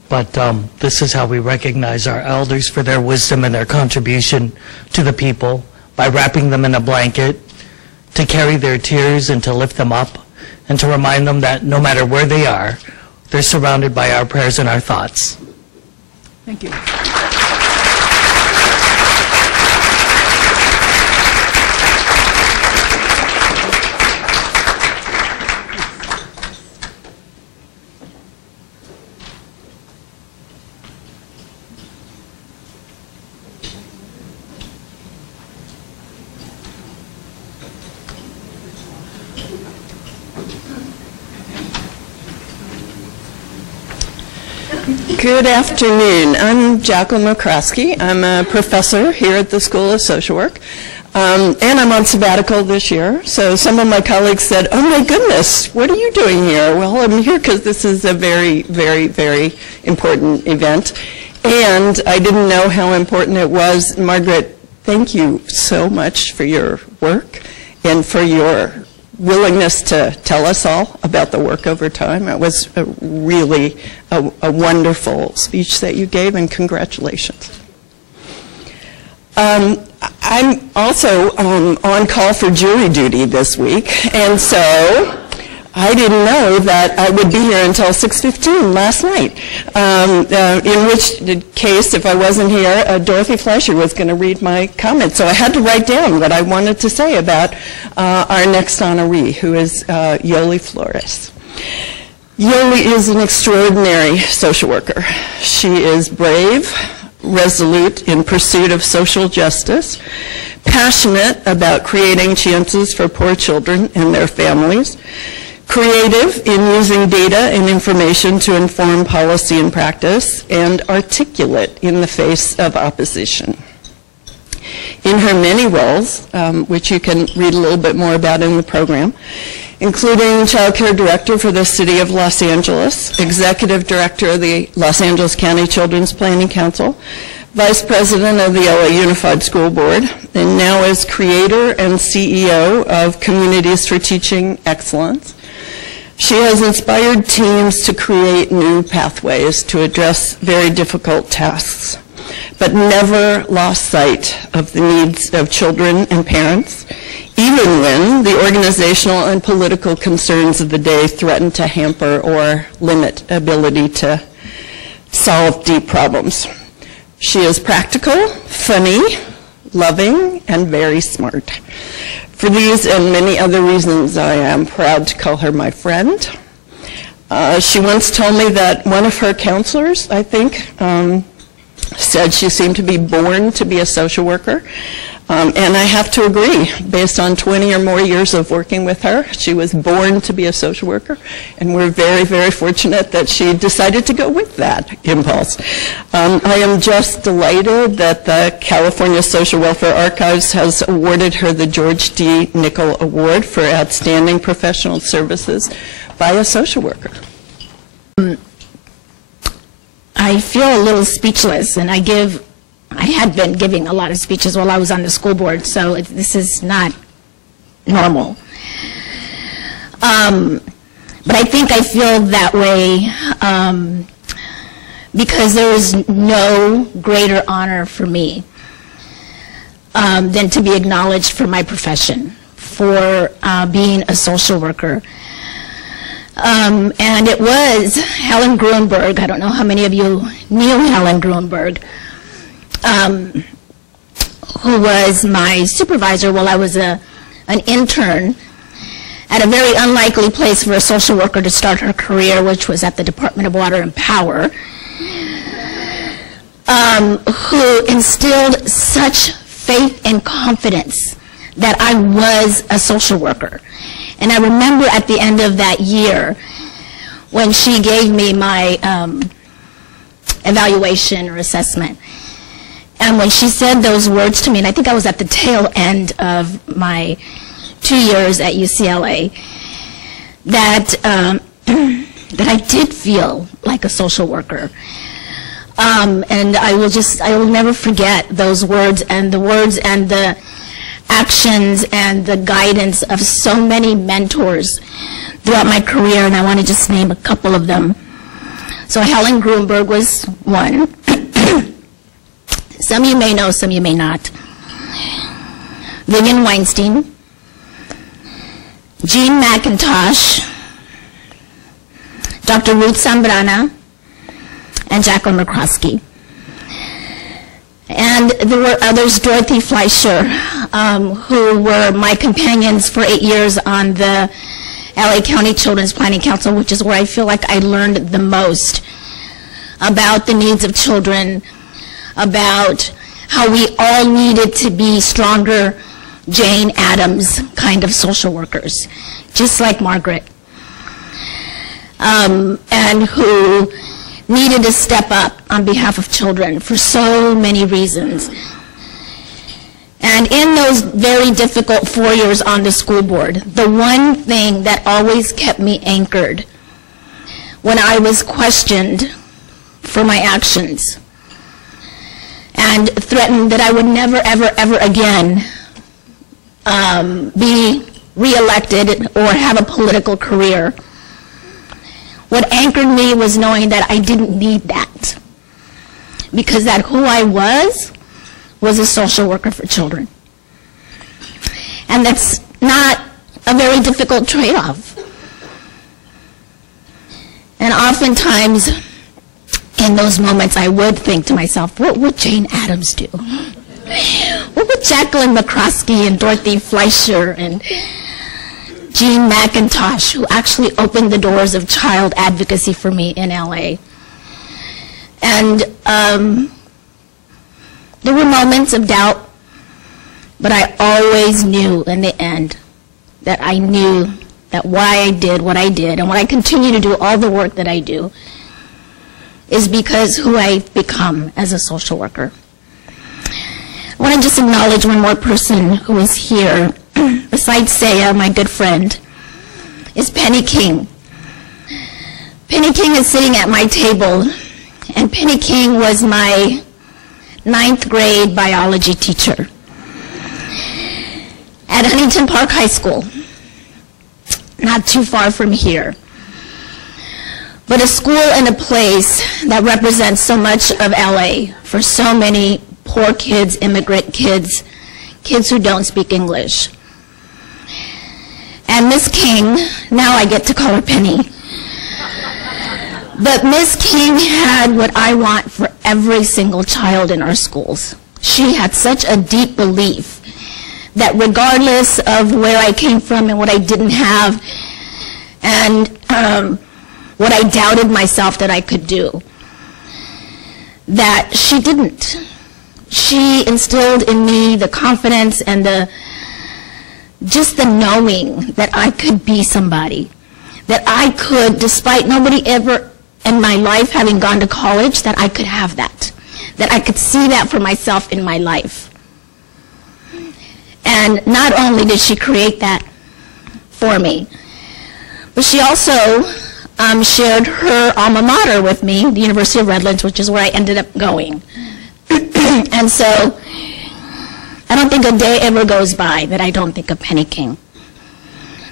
but this is how we recognize our elders for their wisdom and their contribution to the people, by wrapping them in a blanket, to carry their tears and to lift them up, and to remind them that no matter where they are, they're surrounded by our prayers and our thoughts. Thank you. Good afternoon. I'm Jacquelyn McCroskey. I'm a professor here at the School of Social Work, and I'm on sabbatical this year. So some of my colleagues said, oh my goodness, what are you doing here? Well, I'm here because this is a very, very, very important event, and I didn't know how important it was. Margaret, thank you so much for your work and for your willingness to tell us all about the work over time. It was really a wonderful speech that you gave, and congratulations. I'm also on call for jury duty this week, and so I didn't know that I would be here until 6:15 last night, in which case, if I wasn't here, Dorothy Fleischer was going to read my comments. So I had to write down what I wanted to say about our next honoree, who is Yolie Flores. Yolie is an extraordinary social worker. She is brave, resolute in pursuit of social justice, passionate about creating chances for poor children and their families, creative in using data and information to inform policy and practice, and articulate in the face of opposition. In her many roles, which you can read a little bit more about in the program, including Child Care Director for the City of Los Angeles, Executive Director of the Los Angeles County Children's Planning Council, Vice President of the LA Unified School Board, and now is Creator and CEO of Communities for Teaching Excellence. She has inspired teams to create new pathways to address very difficult tasks, but never lost sight of the needs of children and parents, even when the organizational and political concerns of the day threaten to hamper or limit ability to solve deep problems. She is practical, funny, loving, and very smart. For these and many other reasons, I am proud to call her my friend. She once told me that one of her counselors, I think, said she seemed to be born to be a social worker. And I have to agree, based on 20 or more years of working with her, she was born to be a social worker, and we're very, very fortunate that she decided to go with that impulse. I am just delighted that the California Social Welfare Archives has awarded her the George D. Nickel Award for Outstanding Professional Services by a social worker. I feel a little speechless, and I had been giving a lot of speeches while I was on the school board, so this is not normal. But I think I feel that way because there is no greater honor for me than to be acknowledged for my profession, for being a social worker. And it was Helen Grunberg. I don't know how many of you knew Helen Grunberg, who was my supervisor while I was an intern at a very unlikely place for a social worker to start her career, which was at the Department of Water and Power, who instilled such faith and confidence that I was a social worker. And I remember at the end of that year when she gave me my evaluation or assessment, and when she said those words to me, and I think I was at the tail end of my 2 years at UCLA, that I did feel like a social worker. And I will never forget those words and the actions and the guidance of so many mentors throughout my career, and I want to just name a couple of them. So Helen Grunberg was one. Some you may know, some you may not. Vivian Weinstein, Jean McIntosh, Dr. Ruth Zambrana, and Jacquelyn McCroskey. And there were others, Dorothy Fleischer, who were my companions for 8 years on the LA County Children's Planning Council, which is where I feel like I learned the most about the needs of children, about how we all needed to be stronger Jane Addams kind of social workers, just like Margaret, and who needed to step up on behalf of children for so many reasons. And in those very difficult 4 years on the school board, the one thing that always kept me anchored when I was questioned for my actions and threatened that I would never, ever, ever again be reelected or have a political career, what anchored me was knowing that I didn't need that, because that who I was was a social worker for children. And that's not a very difficult trade-off. And oftentimes, in those moments, I would think to myself, what would Jane Addams do? What would Jacquelyn McCroskey and Dorothy Fleischer and Jean McIntosh, who actually opened the doors of child advocacy for me in LA? And there were moments of doubt, but I always knew in the end that I knew that why I did what I did and why I continue to do all the work that I do is because who I've become as a social worker. I want to just acknowledge one more person who is here. Besides Saya, my good friend, is Penny King. Penny King is sitting at my table, and Penny King was my 9th grade biology teacher at Huntington Park High School, not too far from here. But a school and a place that represents so much of LA for so many poor kids, immigrant kids, kids who don't speak English. And Miss King, now I get to call her Penny, but Miss King had what I want for every single child in our schools. She had such a deep belief that regardless of where I came from and what I didn't have and what I doubted myself that I could do, that she didn't. She instilled in me the confidence and just the knowing that I could be somebody, that I could, despite nobody ever in my life having gone to college, that I could have that I could see that for myself in my life. And not only did she create that for me, but she also shared her alma mater with me, the University of Redlands, which is where I ended up going. And so I don't think a day ever goes by that I don't think of Penny King,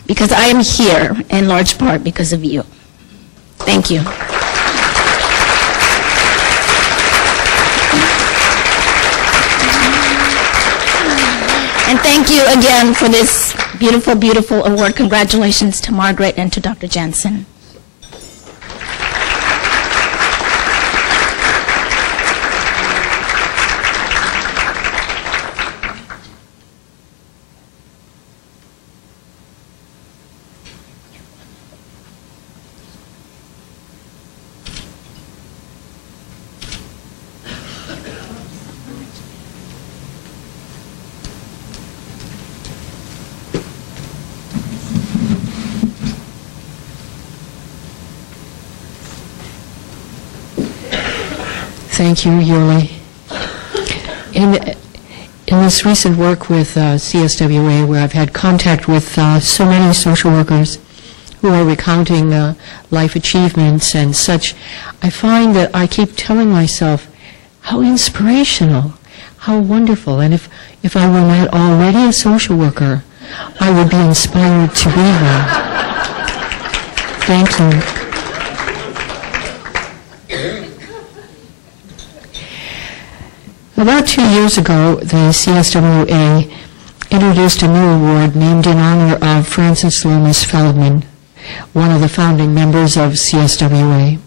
because I am here in large part because of you. Thank you. And thank you again for this beautiful, beautiful award. Congratulations to Margaret and to Dr. Jansson. Thank you, Yolie. In this recent work with CSWA, where I've had contact with so many social workers who are recounting life achievements and such, I find that I keep telling myself, how inspirational, how wonderful. And if I were not already a social worker, I would be inspired to be one. Thank you. About 2 years ago, the CSWA introduced a new award named in honor of Frances Lomas Feldman, one of the founding members of CSWA.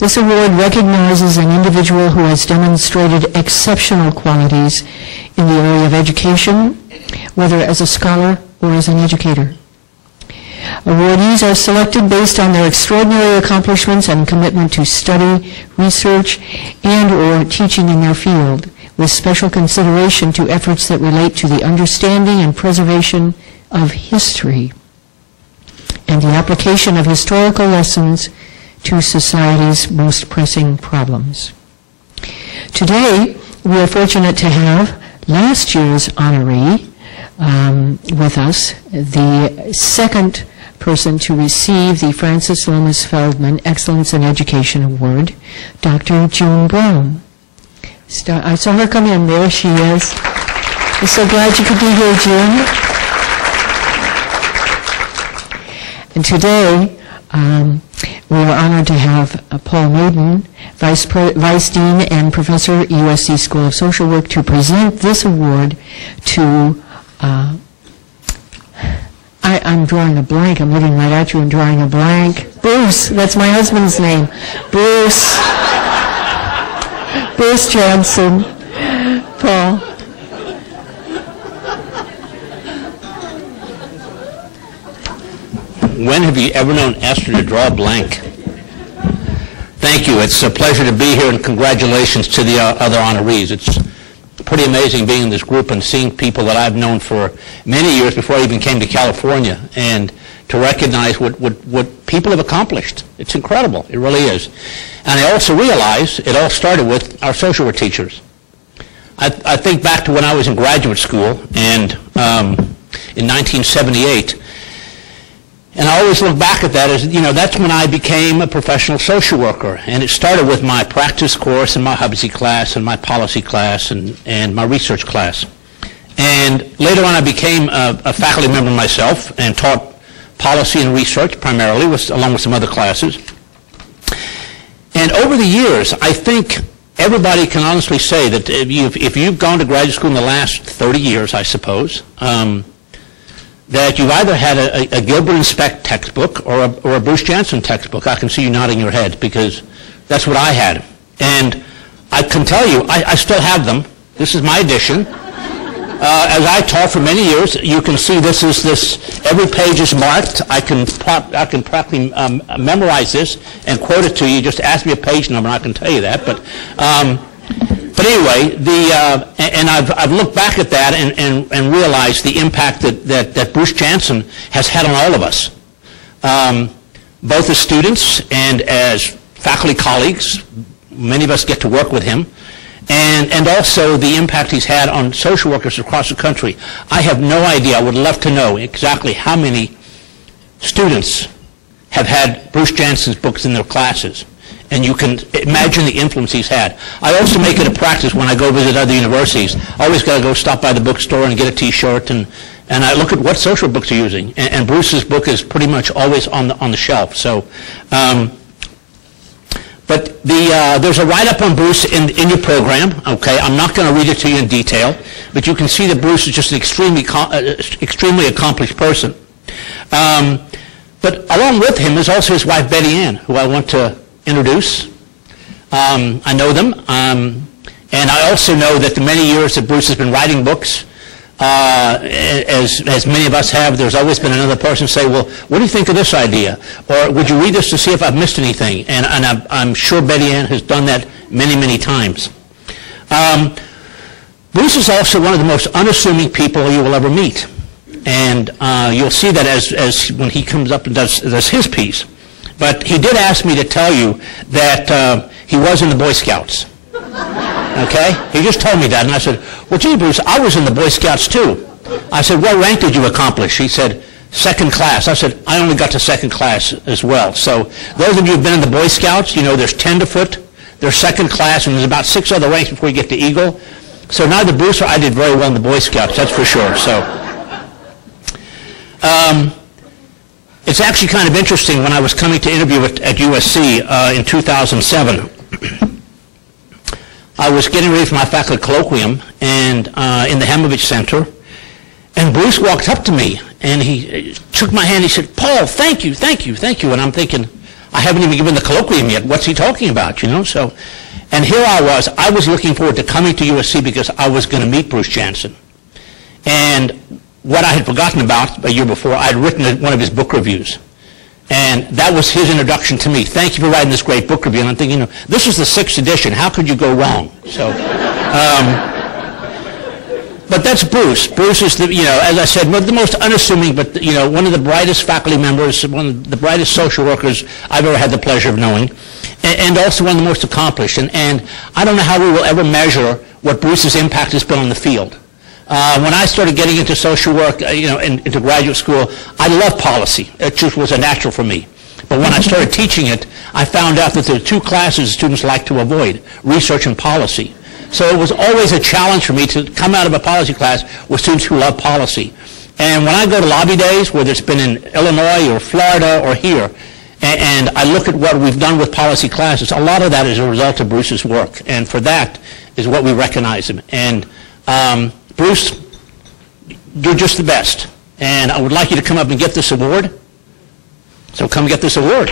This award recognizes an individual who has demonstrated exceptional qualities in the area of education, whether as a scholar or as an educator. Awardees are selected based on their extraordinary accomplishments and commitment to study, research, and or teaching in their field, with special consideration to efforts that relate to the understanding and preservation of history and the application of historical lessons to society's most pressing problems. Today, we are fortunate to have last year's honoree with us, the second person to receive the Frances Lomas Feldman Excellence in Education Award, Dr. June Brown. I saw her come in. There she is. I'm so glad you could be here, June. And today, We are honored to have Paul Mooden, Vice Dean and Professor at USC School of Social Work, to present this award to, I'm drawing a blank. I'm looking right at you and drawing a blank. Bruce, that's my husband's name. Bruce Jansson. Paul. When have you ever known Esther to draw a blank? Thank you. It's a pleasure to be here, and congratulations to the other honorees. It's pretty amazing being in this group and seeing people that I've known for many years before I even came to California, and to recognize what people have accomplished. It's incredible. It really is. And I also realize it all started with our social work teachers. I think back to when I was in graduate school, and in 1978, and I always look back at that as, that's when I became a professional social worker. And it started with my practice course and my advocacy class and my policy class and my research class. And later on I became a faculty member myself and taught policy and research primarily, along with some other classes. And over the years, I think everybody can honestly say that if you've gone to graduate school in the last 30 years, I suppose, that you've either had a Gilbert and Speck textbook or a Bruce Jansson textbook. I can see you nodding your head, because that's what I had. And I can tell you, I still have them. This is my edition. As I taught for many years, you can see every page is marked. I can practically memorize this and quote it to you. Just ask me a page number and I can tell you that. But anyway, and I've looked back at that and realized the impact that Bruce Jansson has had on all of us, both as students and as faculty colleagues. Many of us get to work with him, and also the impact he's had on social workers across the country. I have no idea. I would love to know exactly how many students have had Bruce Jansson's books in their classes. And you can imagine the influence he's had. I also make it a practice when I go visit other universities. I always got to go stop by the bookstore and get a T-shirt, and I look at what social books are using. And Bruce's book is pretty much always on the shelf. So, but there's a write-up on Bruce in your program. Okay, I'm not going to read it to you in detail, but you can see that Bruce is just an extremely accomplished person. But along with him is also his wife Betty Ann, who I want to introduce. I know them, and I also know that the many years that Bruce has been writing books, as many of us have, there's always been another person say, well, what do you think of this idea? Or would you read this to see if I've missed anything? And I'm sure Betty Ann has done that many, many times. Bruce is also one of the most unassuming people you will ever meet. And you'll see that as when he comes up and does his piece. But he did ask me to tell you that he was in the Boy Scouts. Okay? He just told me that, and I said, well, gee, Bruce, I was in the Boy Scouts too. I said, what rank did you accomplish? He said, second class. I said, I only got to second class as well. So those of you who've been in the Boy Scouts, you know there's tenderfoot, there's second class, and there's about 6 other ranks before you get to Eagle. So neither Bruce or I did very well in the Boy Scouts, that's for sure. So. It's actually kind of interesting. When I was coming to interview at USC in 2007, I was getting ready for my faculty colloquium and in the Galen Center, and Bruce walked up to me and he shook my hand. He said, Paul, thank you, thank you, thank you. And I'm thinking, I haven't even given the colloquium yet. What's he talking about, you know? So, and here I was looking forward to coming to USC because I was going to meet Bruce Jansson. And what I had forgotten about a year before, I had written one of his book reviews. And that was his introduction to me. Thank you for writing this great book review. And I'm thinking, this is the 6th edition. How could you go wrong? So, but that's Bruce. Bruce is as I said, the most unassuming, but one of the brightest faculty members, one of the brightest social workers I've ever had the pleasure of knowing, and also one of the most accomplished. And I don't know how we will ever measure what Bruce's impact has been on the field. When I started getting into social work, into graduate school, I loved policy. It just was a natural for me. But when I started teaching it, I found out that there are 2 classes students like to avoid, research and policy. So it was always a challenge for me to come out of a policy class with students who love policy. And when I go to lobby days, whether it's been in Illinois or Florida or here, And I look at what we've done with policy classes. A lot of that is a result of Bruce's work, and for that is what we recognize him. And Bruce, you're just the best. And I would like you to come up and get this award. So come get this award.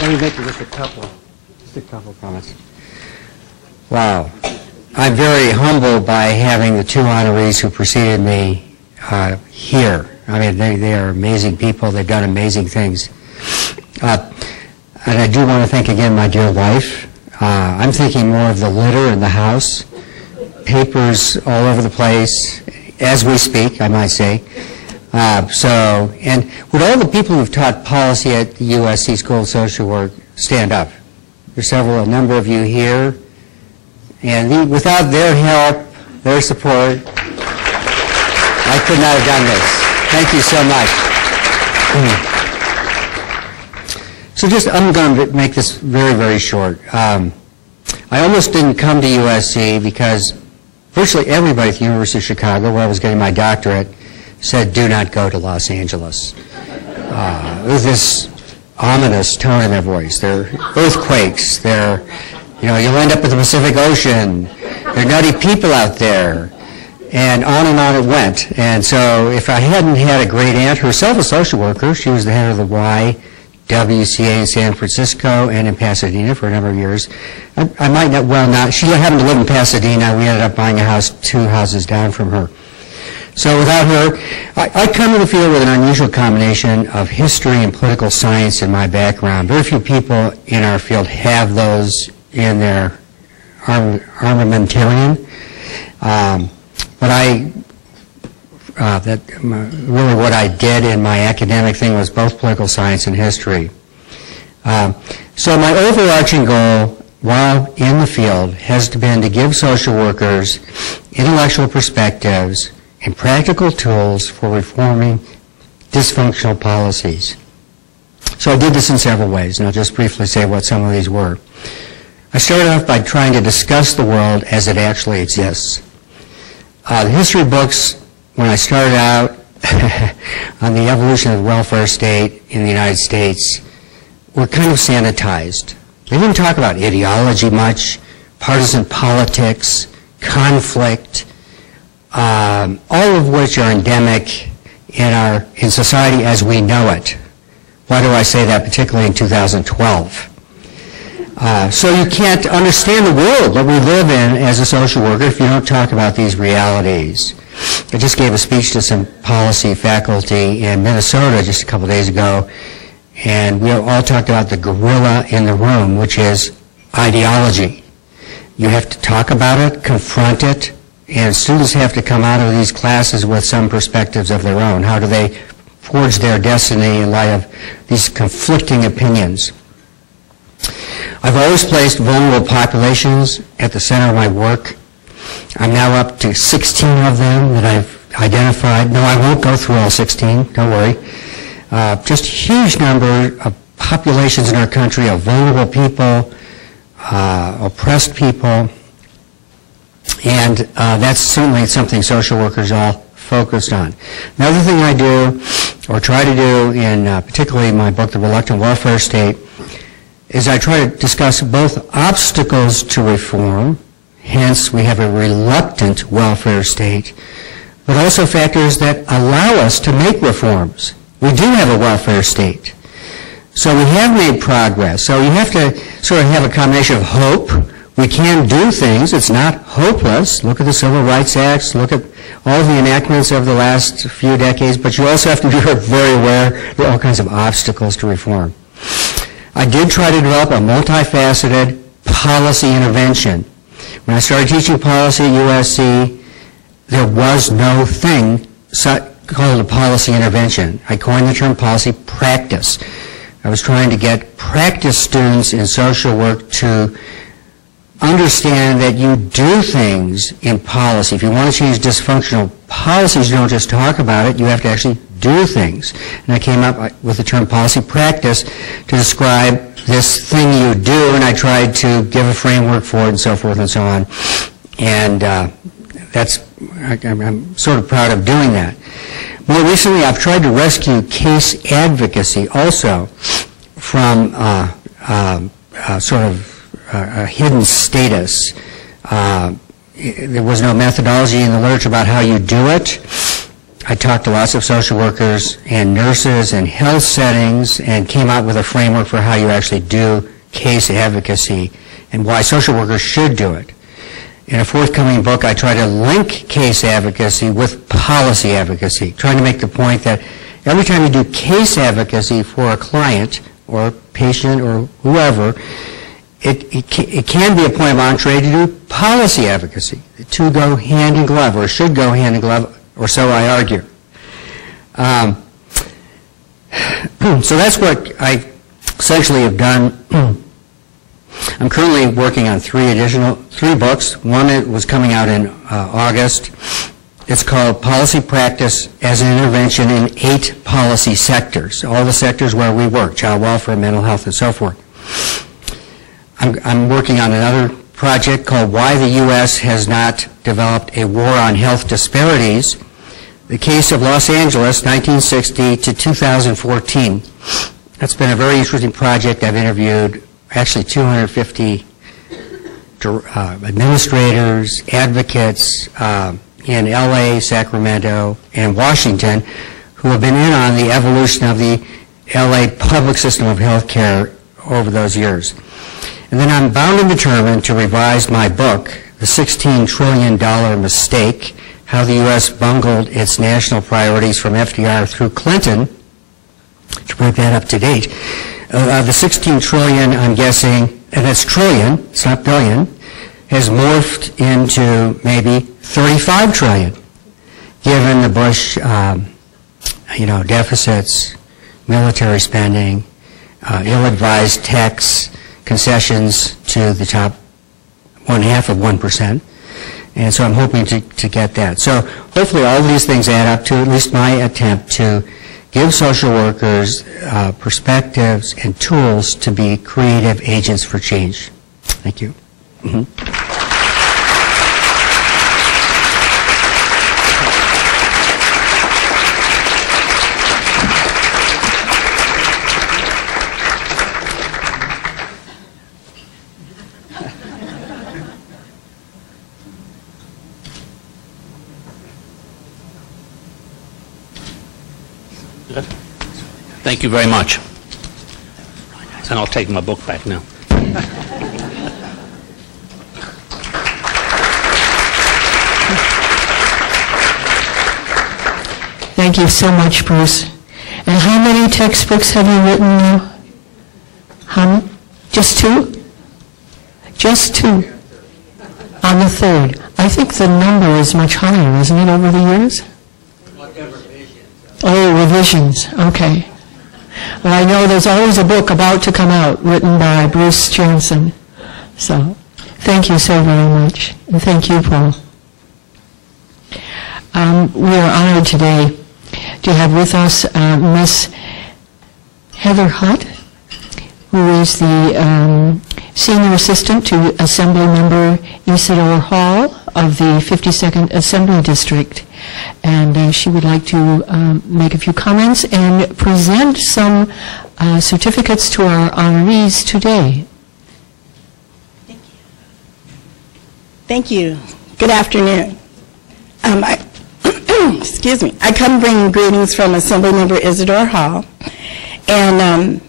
Let me make just a couple comments. Wow. I'm very humbled by having the two honorees who preceded me here. I mean, they are amazing people. They've done amazing things. And I do want to thank again my dear wife. I'm thinking more of the litter in the house, papers all over the place, as we speak, I might say. And would all the people who've taught policy at the USC School of Social Work stand up? There's a number of you here. And without their help, their support, I could not have done this. Thank you so much. So I'm going to make this very, very short. I almost didn't come to USC because virtually everybody at the University of Chicago, where I was getting my doctorate, said, do not go to Los Angeles. With this ominous tone in their voice. There are earthquakes. You'll end up with the Pacific Ocean. There are nutty people out there. And on it went. And so if I hadn't had a great aunt, herself a social worker, she was the head of the YWCA in San Francisco and in Pasadena for a number of years. I might not, she happened to live in Pasadena. We ended up buying a house 2 houses down from her. So without her, I come to the field with an unusual combination of history and political science in my background. Very few people in our field have those in their armamentarium. Really what I did in my academic thing was both political science and history. So my overarching goal while in the field has been to give social workers intellectual perspectives and practical tools for reforming dysfunctional policies. So I did this in several ways, and I'll just briefly say what some of these were. I started off by trying to discuss the world as it actually exists. The history books, when I started out on the evolution of the welfare state in the United States, were kind of sanitized. They didn't talk about ideology much, partisan politics, conflict, all of which are endemic in society as we know it. Why do I say that, particularly in 2012? So you can't understand the world that we live in as a social worker if you don't talk about these realities. I just gave a speech to some policy faculty in Minnesota just a couple days ago, and we all talked about the gorilla in the room, which is ideology. You have to talk about it, confront it, and students have to come out of these classes with some perspectives of their own. How do they forge their destiny in light of these conflicting opinions? I've always placed vulnerable populations at the center of my work. I'm now up to 16 of them that I've identified. No, I won't go through all 16, don't worry. Just a huge number of populations in our country of vulnerable people, oppressed people, and that's certainly something social workers all focused on. Another thing I do, or try to do in particularly my book, The Reluctant Welfare State, is I try to discuss both obstacles to reform, hence we have a reluctant welfare state, but also factors that allow us to make reforms. We do have a welfare state. So we have made progress. So you have to sort of have a combination of hope. We can do things. It's not hopeless. Look at the Civil Rights Acts. Look at all the enactments of the last few decades. But you also have to be very aware there are all kinds of obstacles to reform. I did try to develop a multifaceted policy intervention. When I started teaching policy at USC, there was no thing called a policy intervention. I coined the term policy practice. I was trying to get practice students in social work to understand that you do things in policy. If you want to change dysfunctional policies, you don't just talk about it, you have to actually do things. And I came up with the term policy practice to describe this thing you do, and I tried to give a framework for it and so forth and so on. And I'm sort of proud of doing that. More recently, I've tried to rescue case advocacy also from sort of a hidden status. There was no methodology in the literature about how you do it. I talked to lots of social workers and nurses in health settings and came out with a framework for how you actually do case advocacy and why social workers should do it. In a forthcoming book, I try to link case advocacy with policy advocacy, trying to make the point that every time you do case advocacy for a client or patient or whoever, it can be a point of entree to do policy advocacy. The two go hand in glove, or should go hand in glove, or so I argue. So that's what I essentially have done. I'm currently working on three books. One was coming out in August. It's called Policy Practice as an Intervention in 8 Policy Sectors, all the sectors where we work, child welfare, mental health, and so forth. I'm working on another project called Why the U.S. Has Not Developed a War on Health Disparities, the case of Los Angeles, 1960 to 2014. That's been a very interesting project. I've interviewed actually 250 administrators, advocates in LA, Sacramento, and Washington who have been in on the evolution of the LA public system of health care over those years. And then I'm bound and determined to revise my book, The $16 Trillion Mistake, How the U.S. Bungled Its National Priorities from FDR through Clinton, to bring that up to date. The 16 trillion, I'm guessing, and it's trillion, it's not billion, has morphed into maybe 35 trillion, given the Bush, deficits, military spending, ill-advised tax concessions to the top 1/2 of 1%. And so I'm hoping to get that. So hopefully all of these things add up to at least my attempt to give social workers perspectives and tools to be creative agents for change. Thank you. Thank you very much. And I'll take my book back now. Thank you so much, Bruce. And how many textbooks have you written now? How many? Just 2? Just 2. On the 3rd. I think the number is much higher, isn't it, over the years? Oh, revisions. Okay. Well, I know there's always a book about to come out written by Bruce Jansson. So, thank you so very much. And thank you, Paul. We are honored today to have with us Miss Heather Hutt, who is the Senior Assistant to Assembly Member Isidore Hall of the 52nd Assembly District. And she would like to make a few comments and present some certificates to our honorees today. Thank you. Good afternoon. Excuse me. I come bringing greetings from Assembly Member Isidore Hall. And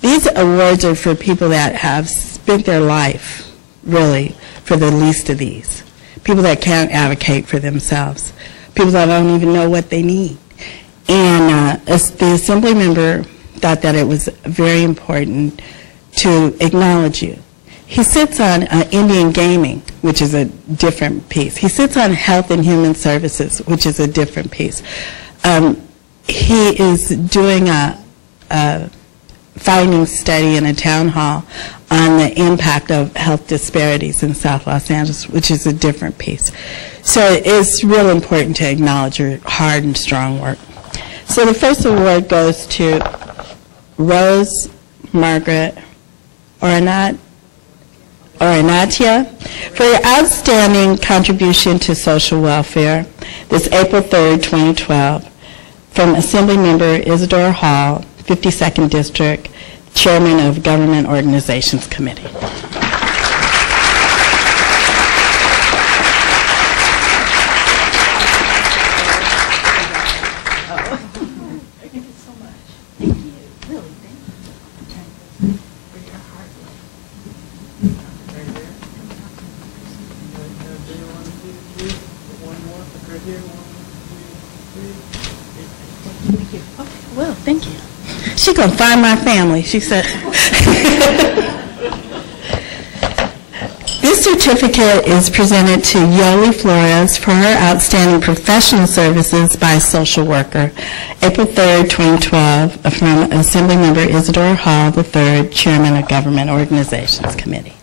these awards are for people that have spent their life, really, for the least of these. People that can't advocate for themselves. People that don't even know what they need. And the Assembly member thought that it was very important to acknowledge you. He sits on Indian gaming, which is a different piece. He sits on health and human services, which is a different piece. He is doing a findings study in a town hall on the impact of health disparities in South Los Angeles, which is a different piece. So it's real important to acknowledge your hard and strong work. So the first award goes to Rose Rose-Margaret Orrantia for your outstanding contribution to social welfare this April 3rd, 2012, from Assemblymember Isidore Hall, 52nd District, Chairman of Government Organizations Committee. Well, thank you. She's going to find my family, she said. This certificate is presented to Yolie Flores for her outstanding professional services by a social worker. April 3rd, 2012, from Assemblymember Isidore Hall III, Chairman of Government Organizations Committee.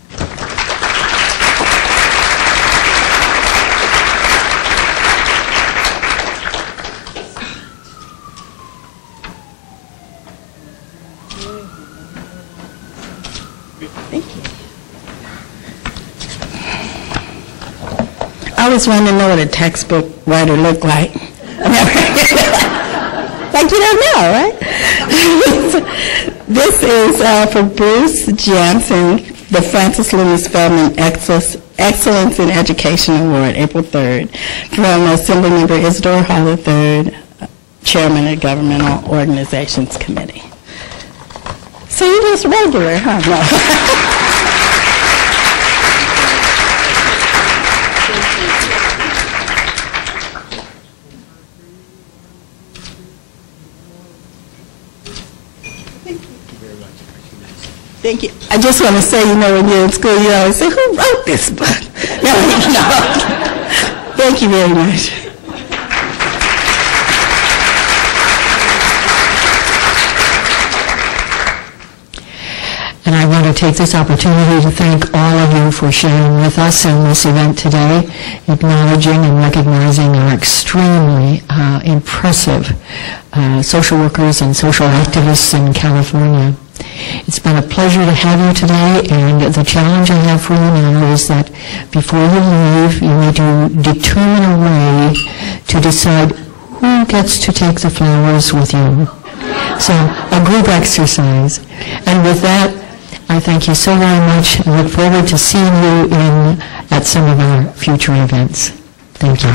I always wanted to know what a textbook writer looked like. Like you don't know, right? This is for Bruce Jansson, the Francis Loomis Feldman Excellence in Education Award, April 3rd, from Assemblymember Isidore Hall III, Chairman of Governmental Organizations Committee. So you're just regular, huh? No. Thank you. I just want to say, you know, when you're in school, you always say, who wrote this book? No. Thank you very much. And I want to take this opportunity to thank all of you for sharing with us in this event today, acknowledging and recognizing our extremely impressive social workers and social activists in California. It's been a pleasure to have you today, and the challenge I have for you now is that before you leave, you need to determine a way to decide who gets to take the flowers with you. So, a group exercise. And with that, I thank you so very much and look forward to seeing you at some of our future events. Thank you.